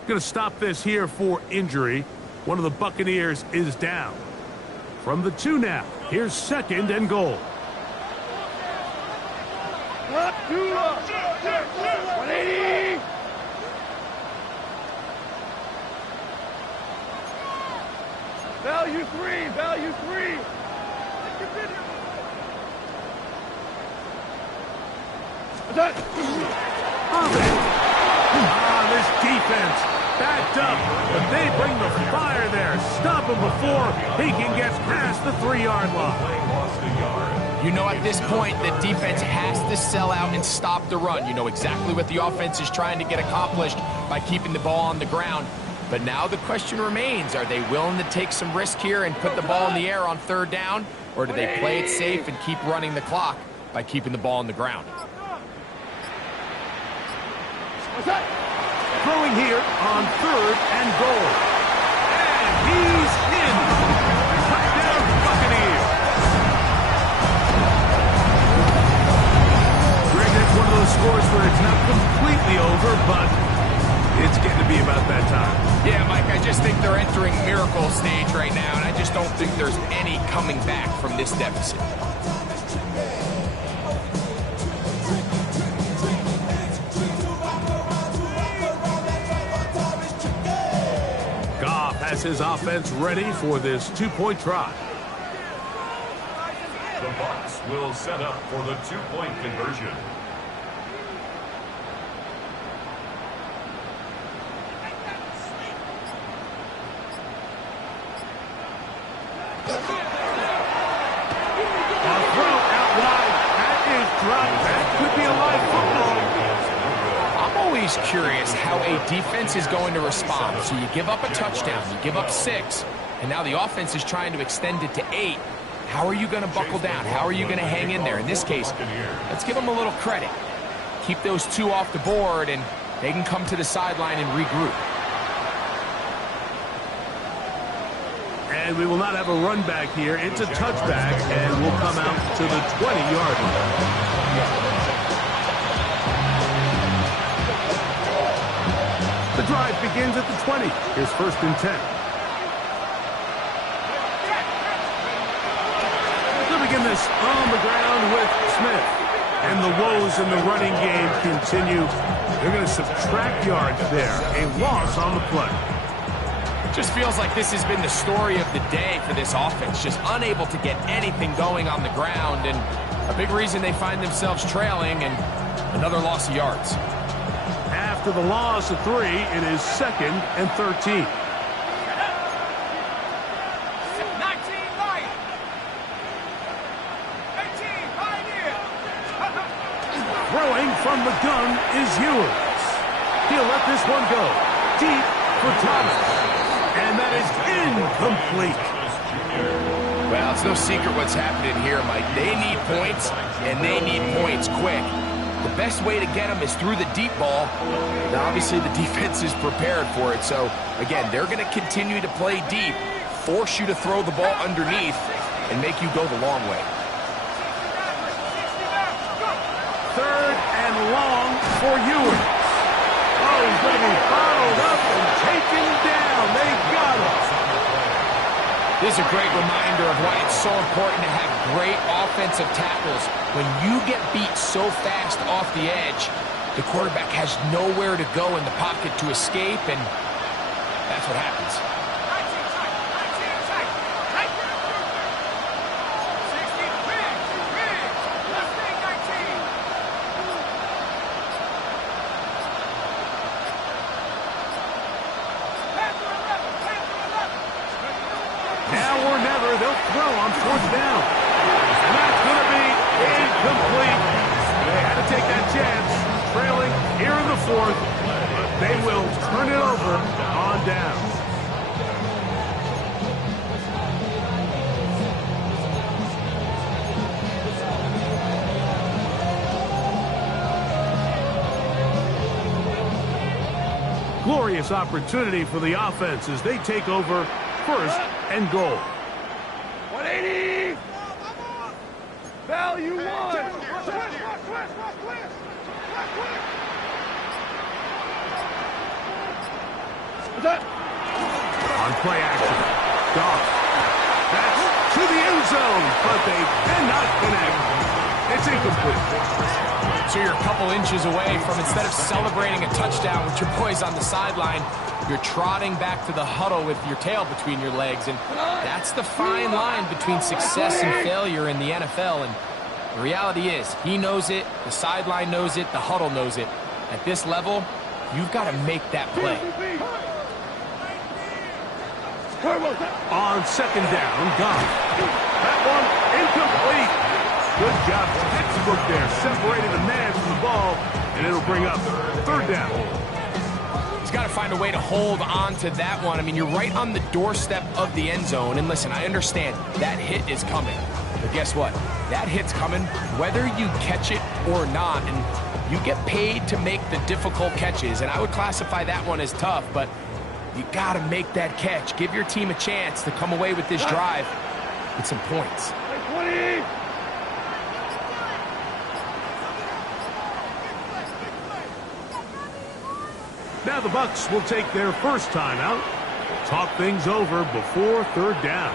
Going to stop this here for injury. One of the Buccaneers is down. From the 2 now, here's second and goal. Up, 180! Value 3! Value 3! This defense backed up, but they bring the fire there. Stop him before he can get past the 3-yard line. You know, at this point, the defense has to sell out and stop the run. You know exactly what the offense is trying to get accomplished by keeping the ball on the ground. But now the question remains, are they willing to take some risk here and put the ball in the air on 3rd down? Or do they play it safe and keep running the clock by keeping the ball on the ground? Throwing here on 3rd and goal. And he's in. Touchdown Buccaneers. Greg, that's one of those scores where it's not completely over, but it's getting to be about that time. Yeah, Mike, I just think they're entering miracle stage right now, and I just don't think there's any coming back from this deficit. Goff has his offense ready for this 2-point try. The Bucs will set up for the 2-point conversion. Curious how a defense is going to respond. So you give up a touchdown, you give up 6, and now the offense is trying to extend it to 8. How are you going to buckle down? How are you going to hang in there? In this case, let's give them a little credit. Keep those 2 off the board, and they can come to the sideline and regroup. And we will not have a run back here. It's a touchback, and we'll come out to the 20-yard line. The drive begins at the 20. Here's 1st and 10. They'll begin this on the ground with Smith. And the woes in the running game continue. They're going to subtract yards there. A loss on the play. Just feels like this has been the story of the day for this offense. Just unable to get anything going on the ground. And a big reason they find themselves trailing and another loss of yards. After the loss of 3, it is 2nd and 13. 19 right. 18 Pioneer. Throwing from the gun is Ewers. He'll let this one go. Deep for Thomas. And that is incomplete. Well, it's no secret what's happening here, Mike. They need points, and they need points quick. The best way to get them is through the deep ball. Now, obviously, the defense is prepared for it. So, again, they're going to continue to play deep, force you to throw the ball underneath, and make you go the long way. 3rd and long for Ewers. Oh, he's going to be bottled up and taken down. They got him. This is a great reminder of why it's so important to have great offensive tackles. When you get beat so fast off the edge, the quarterback has nowhere to go in the pocket to escape, and that's what happens. Now or never, they'll throw on 4th down. And that's going to be incomplete. They had to take that chance, trailing here in the 4th, but they will turn it over on down. glorious opportunity for the offense as they take over first and goal. 180! Value one! On play action, Goff. That's to the end zone, but they cannot connect. It's incomplete. So you're a couple inches away from, instead of celebrating a touchdown with your boys on the sideline, you're trotting back to the huddle with your tail between your legs. And that's the fine line between success and failure in the NFL. And the reality is, he knows it, the sideline knows it, the huddle knows it. At this level, you've got to make that play. On second down, Goff. That one incomplete. Good job, textbook there, separating the man from the ball, and it'll bring up third down. He's got to find a way to hold on to that one. I mean, you're right on the doorstep of the end zone. And listen, I understand that hit is coming. But guess what? That hit's coming whether you catch it or not. And you get paid to make the difficult catches. And I would classify that one as tough, but you got to make that catch. Give your team a chance to come away with this drive with some points. 20! Now the Bucs will take their first timeout. Talk things over before third down.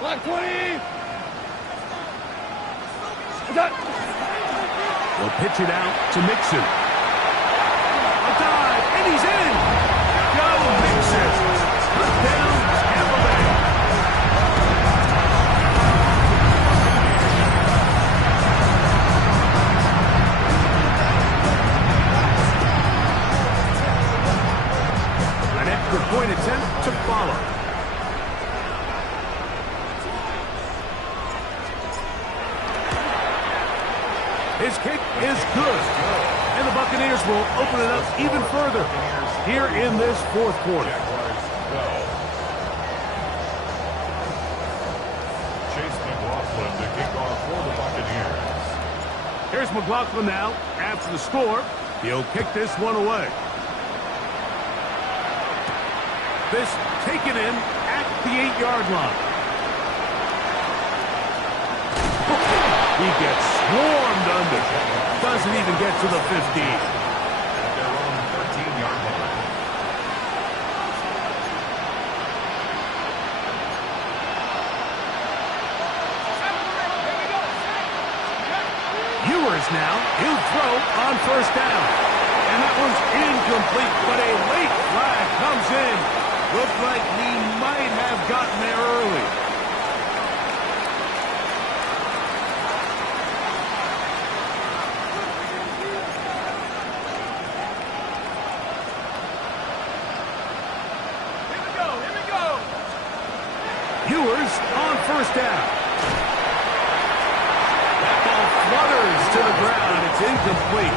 Block 20! They'll pitch it out to Mixon. A dive, and he's in! Go Mixon! Down Tampa Bay. An extra point attempt to follow. His kick is good. And the Buccaneers will open it up even further here in this fourth quarter. Chase McLaughlin to kick off for the Buccaneers. Here's McLaughlin now. After the score, he'll kick this one away. This taken in at the 8-yard line. He gets swarmed under. Doesn't even get to the 15. At their own 13-yard line. Ewers now. He'll throw on first down. And that one's incomplete, but a late flag comes in. Looks like he might have gotten there early. Ewers on first down. That ball flutters to the ground. It's incomplete.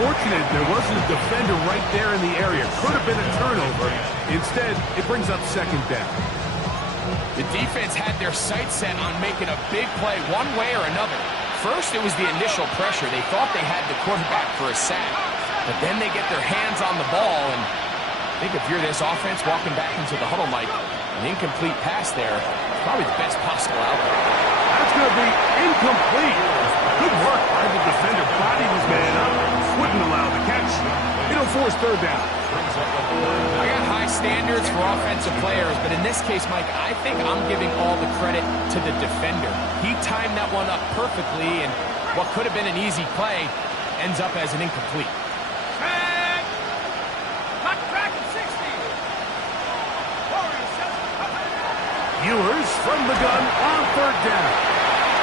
Fortunate there wasn't a defender right there in the area. Could have been a turnover. Instead, it brings up second down. The defense had their sights set on making a big play one way or another. First, it was the initial pressure. They thought they had the quarterback for a sack. But then they get their hands on the ball, and I think if you're this offense walking back into the huddle, Mike, an incomplete pass there, probably the best possible outcome. That's going to be incomplete. Good work by the defender. Bodied his man up. Wouldn't allow the catch. It'll force third down. I got high standards for offensive players, but in this case, Mike, I think I'm giving all the credit to the defender. He timed that one up perfectly, and what could have been an easy play ends up as an incomplete. Ewers from the gun on third down.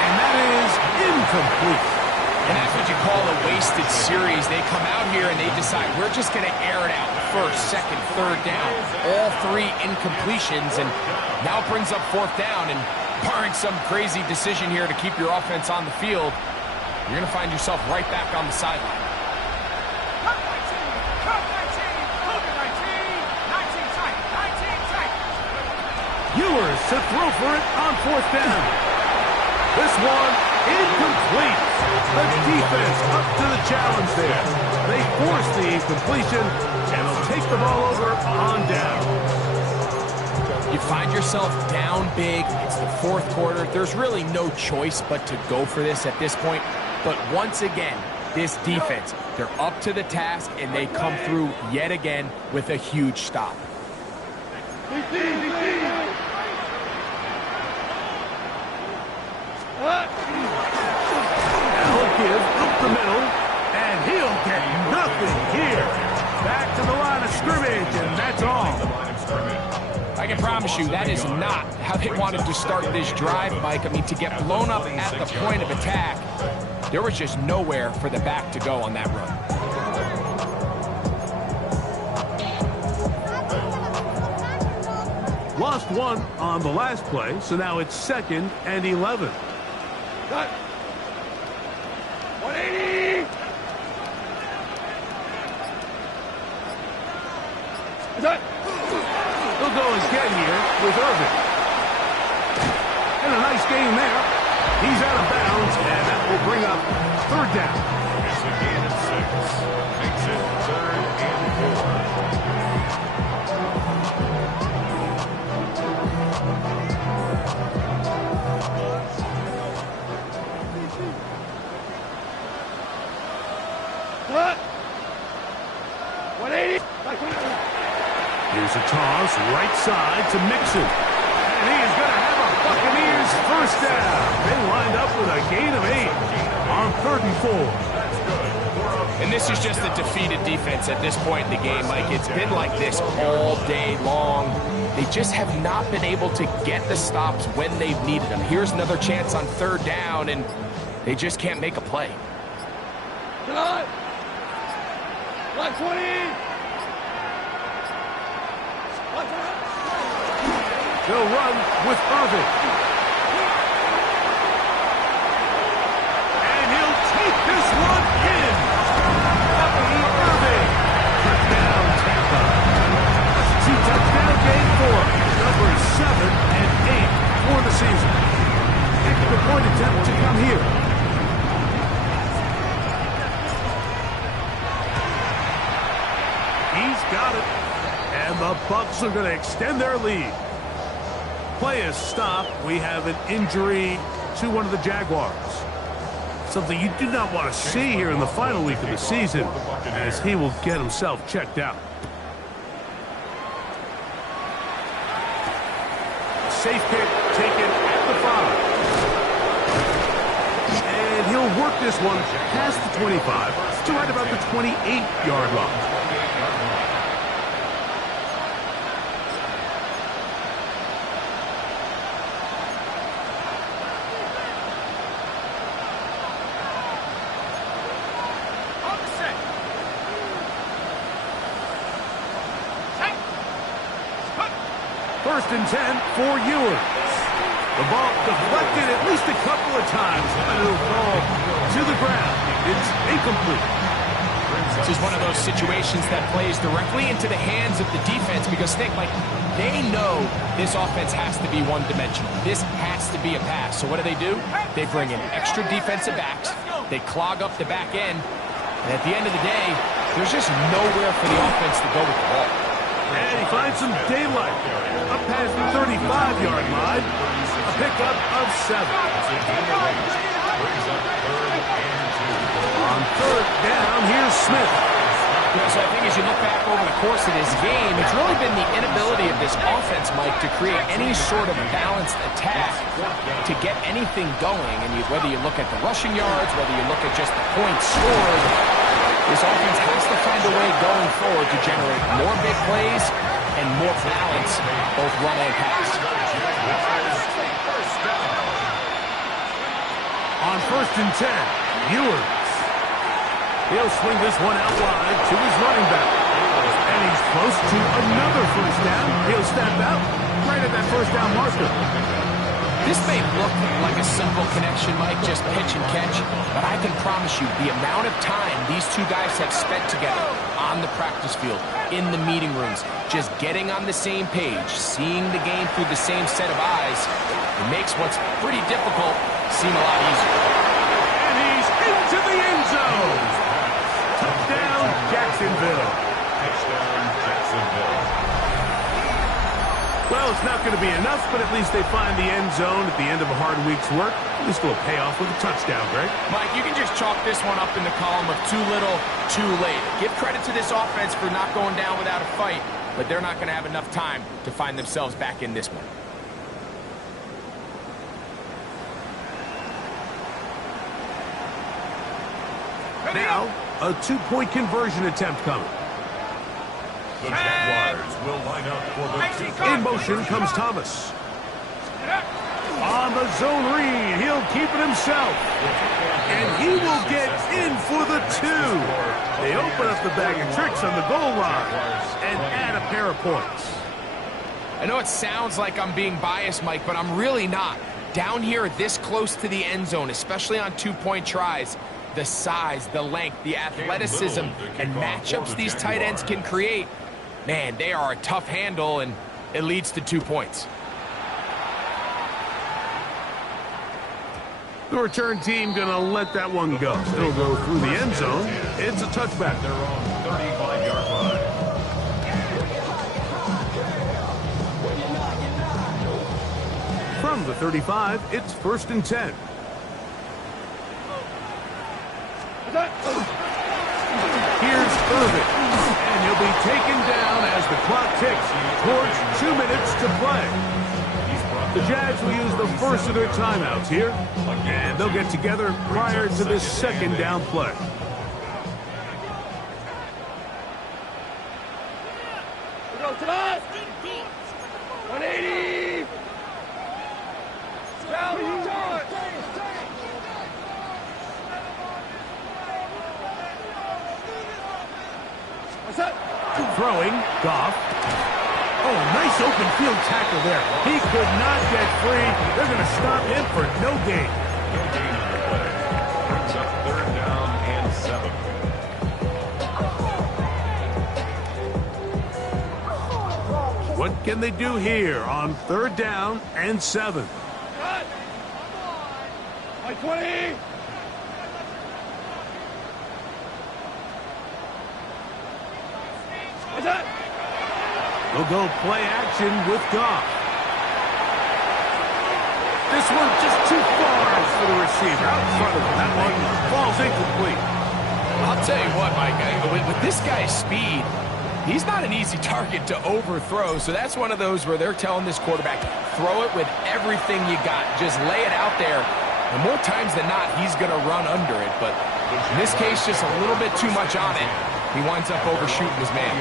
And that is incomplete. And that's what you call a wasted series. They come out here and they decide, we're just going to air it out. First, second, third down. All three incompletions. And now it brings up fourth down. And barring some crazy decision here to keep your offense on the field, you're going to find yourself right back on the sideline. to throw for it on 4th down. This one incomplete. The defense up to the challenge there. They force the incompletion, and they'll take the ball over on down. You find yourself down big. It's the 4th quarter. There's really no choice but to go for this at this point. But once again, this defense, they're up to the task, and they come through yet again with a huge stop. That'll give up the middle, and he'll get nothing here. Back to the line of scrimmage, and that's all. I can promise you that is not how they wanted to start this drive, Mike. I mean, to get blown up at the point of attack, there was just nowhere for the back to go on that run. Lost one on the last play, so now it's 2nd and 11. Cut. 180. Cut. He'll go again here with Irvin. And a nice game there. He's out of bounds, and that will bring up 3rd down. It's a gain of 6. Makes it 3rd and 4. Cut. 180. Here's a toss, right side to Mixon. And he is going to have a Buccaneers 1st down. They wind up with a gain of 8 on 3rd and 4. And this is just a defeated defense at this point in the game, Mike. It's been like this all day long. They just have not been able to get the stops when they've needed them. Here's another chance on 3rd down, and they just can't make a play. Cut. 120. They'll run with Irvin. And he'll take this one in. Bucky Irvin. Touchdown, Tampa. That's a 2-touchdown game for number 7 and 8 for the season. Extra point attempt to come here. He's got it. And the Bucs are going to extend their lead. Play is stopped. We have an injury to one of the Jaguars. Something you do not want to see here in the final week of the season, as he will get himself checked out. Safe kick taken at the 5. And he'll work this one past the 25 to right about the 28-yard line. First and 10 for Ewers. The ball deflected at least a couple of times, and it'll fall to the ground. It's incomplete. This is one of those situations that plays directly into the hands of the defense because, think, like, they know this offense has to be one-dimensional. This has to be a pass. So what do? They bring in extra defensive backs. They clog up the back end. And at the end of the day, there's just nowhere for the offense to go with the ball. And he finds some daylight up past the 35-yard line. A pickup of 7. On 3rd down, here's Smith. So I think as you look back over the course of this game, it's really been the inability of this offense, Mike, to create any sort of balanced attack to get anything going. And whether you look at the rushing yards, whether you look at just the points scored, this offense has to find a way going forward to generate more big plays and more balance, both run and pass. On 1st and 10, Ewers. He'll swing this one out wide to his running back. And he's close to another 1st down. He'll step out right at that 1st down marker. This may look like a simple connection, Mike, just pitch and catch, but I can promise you the amount of time these two guys have spent together on the practice field, in the meeting rooms, just getting on the same page, seeing the game through the same set of eyes, it makes what's pretty difficult seem a lot easier. And he's into the end zone. Touchdown, Jacksonville. Touchdown, Jacksonville. Well, it's not going to be enough, but at least they find the end zone at the end of a hard week's work. At least it'll pay off with a touchdown, Greg. Mike, you can just chalk this one up in the column of too little, too late. Give credit to this offense for not going down without a fight, but they're not going to have enough time to find themselves back in this one. Now, a two-point conversion attempt coming. The Jaguars will line up for the In motion comes Thomas. On the zone read, he'll keep it himself. And he will get in for the two. They open up the bag of tricks on the goal line and add a pair of points. I know it sounds like I'm being biased, Mike, but I'm really not. Down here this close to the end zone, especially on two-point tries, the size, the length, the athleticism, and matchups these tight ends can create, man, they are a tough handle, and it leads to 2 points. The return team going to let that one go. It'll go through the end zone. It's a touchback. They're on 35-yard line. From the 35, it's 1st and 10. Here's Irvin, and he'll be taken down as the clock ticks towards 2 minutes to play. The Jags will use the first of their timeouts here, and they'll get together prior to this second down play. Go to us. 180. Down, George. What's up? Throwing, Goff. Oh, nice open field tackle there. He could not get free. They're going to stop him for no gain. No gain on the play. Brings up 3rd down and 7. What can they do here on 3rd down and 7? By 20. What's that? They'll go play action with Goff. This one just too far for the receiver. Out in front of him. That one falls incomplete. I'll tell you what, Mike, with this guy's speed, he's not an easy target to overthrow, so that's one of those where they're telling this quarterback, throw it with everything you got. Just lay it out there. And more times than not, he's going to run under it, but in this case, just a little bit too much on it. He winds up overshooting his man.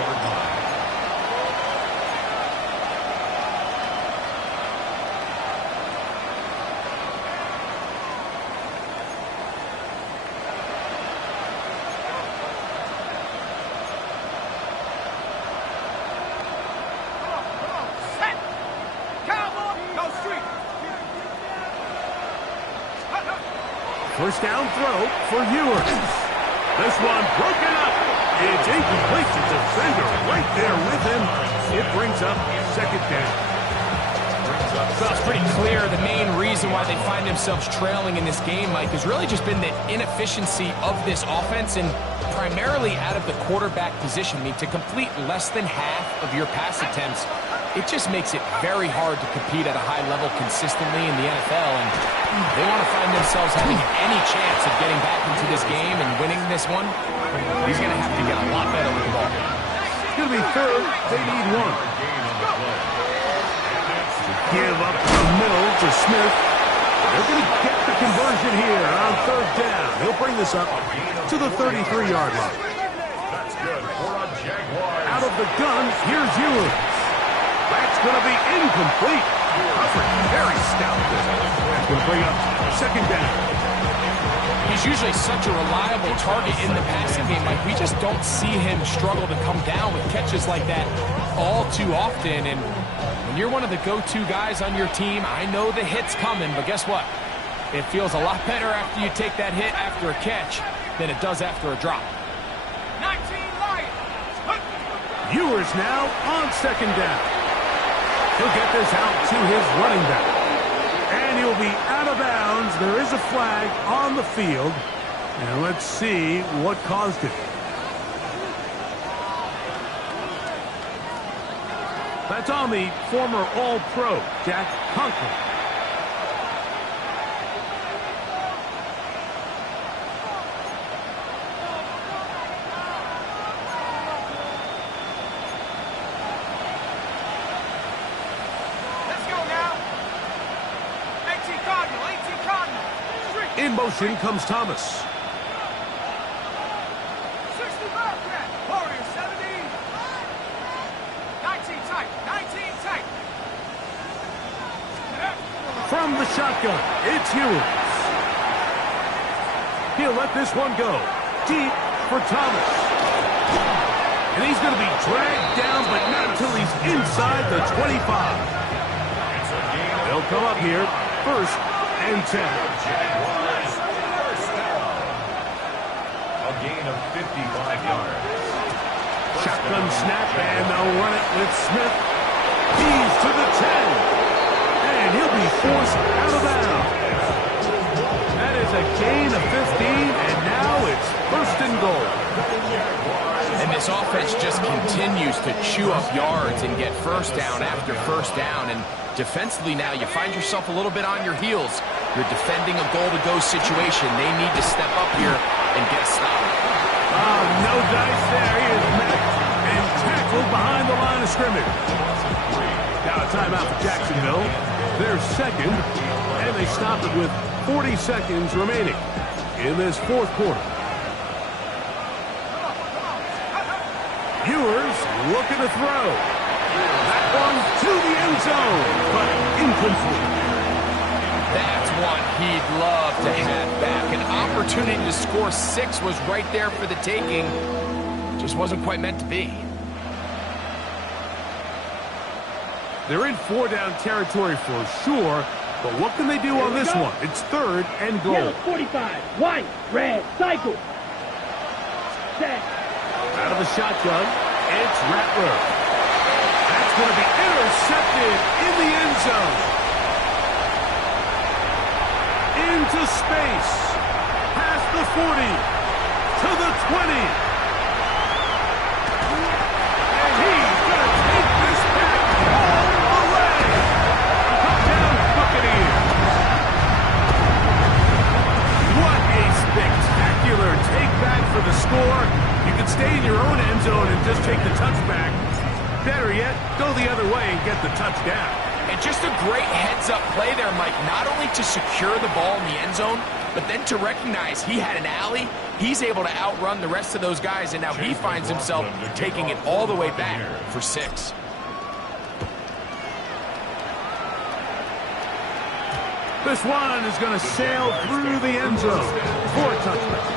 First down throw for Ewers. This one broken up. It's incomplete to defender right there with him. It brings up 2nd down. Well, it's pretty clear the main reason why they find themselves trailing in this game, Mike, has really just been the inefficiency of this offense and primarily out of the quarterback position. I mean, to complete less than half of your pass attempts, it just makes it very hard to compete at a high level consistently in the NFL, and they want to find themselves having any chance of getting back into this game and winning this one. He's going to have to get a lot better with the ball. It's going to be 3rd. They need 1. Give up the middle to Smith. They're going to get the conversion here on 3rd down. He'll bring this up to the 33-yard line. That's good for a Jaguar. Out of the gun, here's Ewers. That's going to be incomplete. Coverage very stout. That's going to bring up 2nd down. He's usually such a reliable target in the passing game. Like, we just don't see him struggle to come down with catches like that all too often. And when you're one of the go-to guys on your team, I know the hit's coming, but guess what? It feels a lot better after you take that hit after a catch than it does after a drop. 19 Lions. Ewers now on second down. He'll get this out to his running back. And he'll be out of bounds. There is a flag on the field. And let's see what caused it. That's on the former All-Pro, Jack Conklin. In motion comes Thomas. 65, Warriors 17. 19 tight, 19 tight. From the shotgun, it's Ewers. He'll let this one go. Deep for Thomas. And he's going to be dragged down, but not until he's inside the 25. They'll come up here, 1st and 10. Jaguars, first down. A gain of 55 yards. Shotgun snap, and they'll run it with Smith. He's to the 10. And he'll be forced out of bounds. That is a gain of 15, and now it's 1st and goal. And this offense just continues to chew up yards and get first down after first down. And defensively now, you find yourself a little bit on your heels. You're defending a goal-to-go situation. They need to step up here and get a stop. Oh, no dice there. He is met and tackled behind the line of scrimmage. Now a timeout for Jacksonville. They're second, and they stop it with 40 seconds remaining in this 4th quarter. Ewers looking to throw. That one to the end zone, but incomplete. That's one he'd love to have back. An opportunity to score 6 was right there for the taking. Just wasn't quite meant to be. They're in 4-down territory for sure, but what can they do on this one? It's 3rd and goal. Yellow 45, white, red, cycle. Set. Out of the shotgun, it's Rattler. That's going to be intercepted in the end zone. Into space. Past the 40. To the 20. And he's going to take this back all the way. Touchdown, Buccaneers. What a spectacular take back for the score. You can stay in your own end zone and just take the touchback. Better yet, go the other way and get the touchdown. And just a great heads-up play there, Mike. Not only to secure the ball in the end zone, but then to recognize he had an alley. He's able to outrun the rest of those guys, and now he finds himself taking it all the way back for 6. This one is going to sail through the end zone for a touchdown.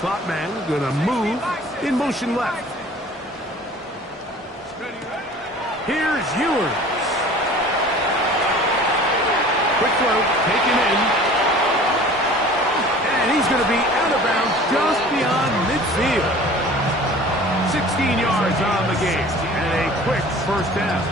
Slot man gonna move in motion left. Here's Ewers. Quick throw, taken in. And he's gonna be out of bounds just beyond midfield. 16 yards on the game and a quick 1st down.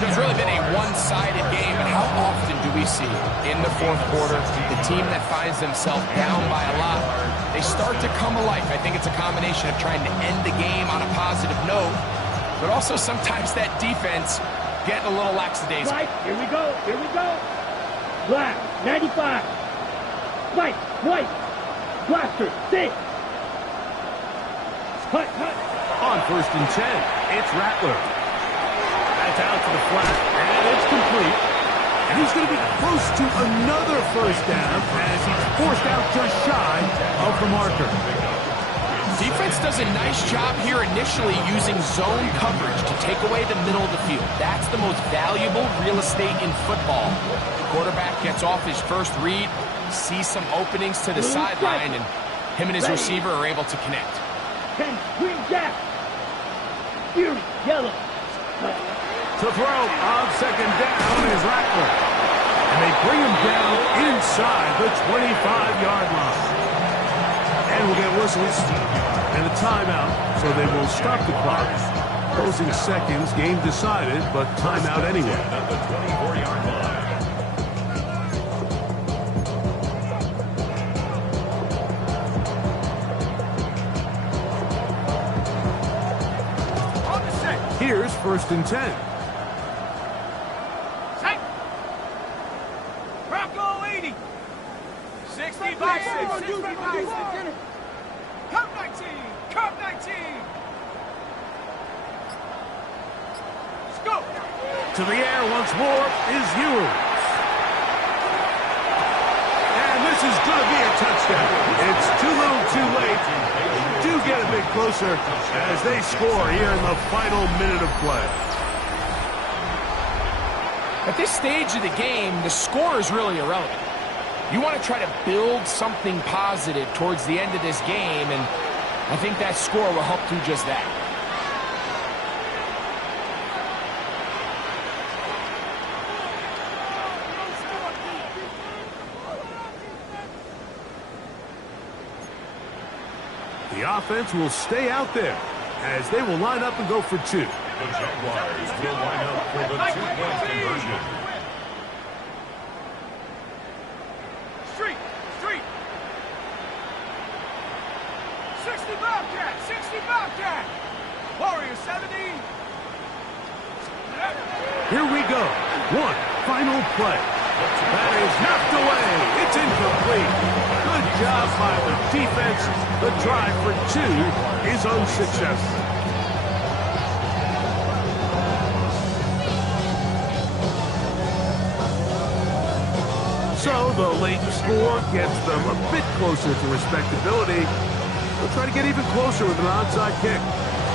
It's really been a one-sided game, but how often do we see in the 4th quarter the team that finds themselves down by a lot, they start to come alive. I think it's a combination of trying to end the game on a positive note, but also sometimes that defense getting a little lackadaisical. Right, here we go, here we go. Black, 95. White, blaster, 6. Hut. On 1st and 10, it's Rattler. That's out to the flat, and it's complete. And he's going to be close to another 1st down as he's forced out just shy of the marker. Defense does a nice job here initially using zone coverage to take away the middle of the field. That's the most valuable real estate in football. The quarterback gets off his first read, sees some openings to the sideline, and him and his receiver are able to connect. 10, green jack. Fury, yellow. To throw on second down is Rattler. And they bring him down inside the 25-yard line. And we'll get whistles and a timeout, so they will stop the clock. Closing seconds, game decided, but timeout anyway. At the 24-yard line. Here's 1st and 10. Bronco 80. 65, 65. Cup 19. Cup 19. Let's go. To the air once more is Ewers. And this is going to be a touchdown. It's too little too late. They do get a bit closer as they score here in the final minute of play. At this stage of the game, the score is really irrelevant. You want to try to build something positive towards the end of this game, and I think that score will help do just that. The offense will stay out there as they will line up and go for 2. The Jaguars will line up for the 2-point conversion. Street. 60 Bobcat. 60 Bobcat. Warrior 70. Here we go. One final play. That is knocked away. It's incomplete. Good job by the defense. The drive for 2 is unsuccessful. So the late score gets them a bit closer to respectability. They'll try to get even closer with an onside kick.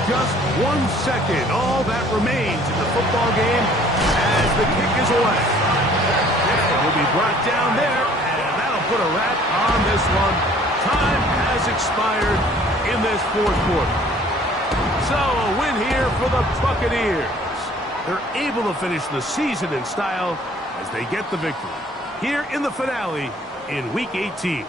Just 1 second, all that remains in the football game as the kick is away. It will be brought down there, and that'll put a wrap on this one. Time has expired in this 4th quarter. So a win here for the Buccaneers. They're able to finish the season in style as they get the victory here in the finale in Week 18.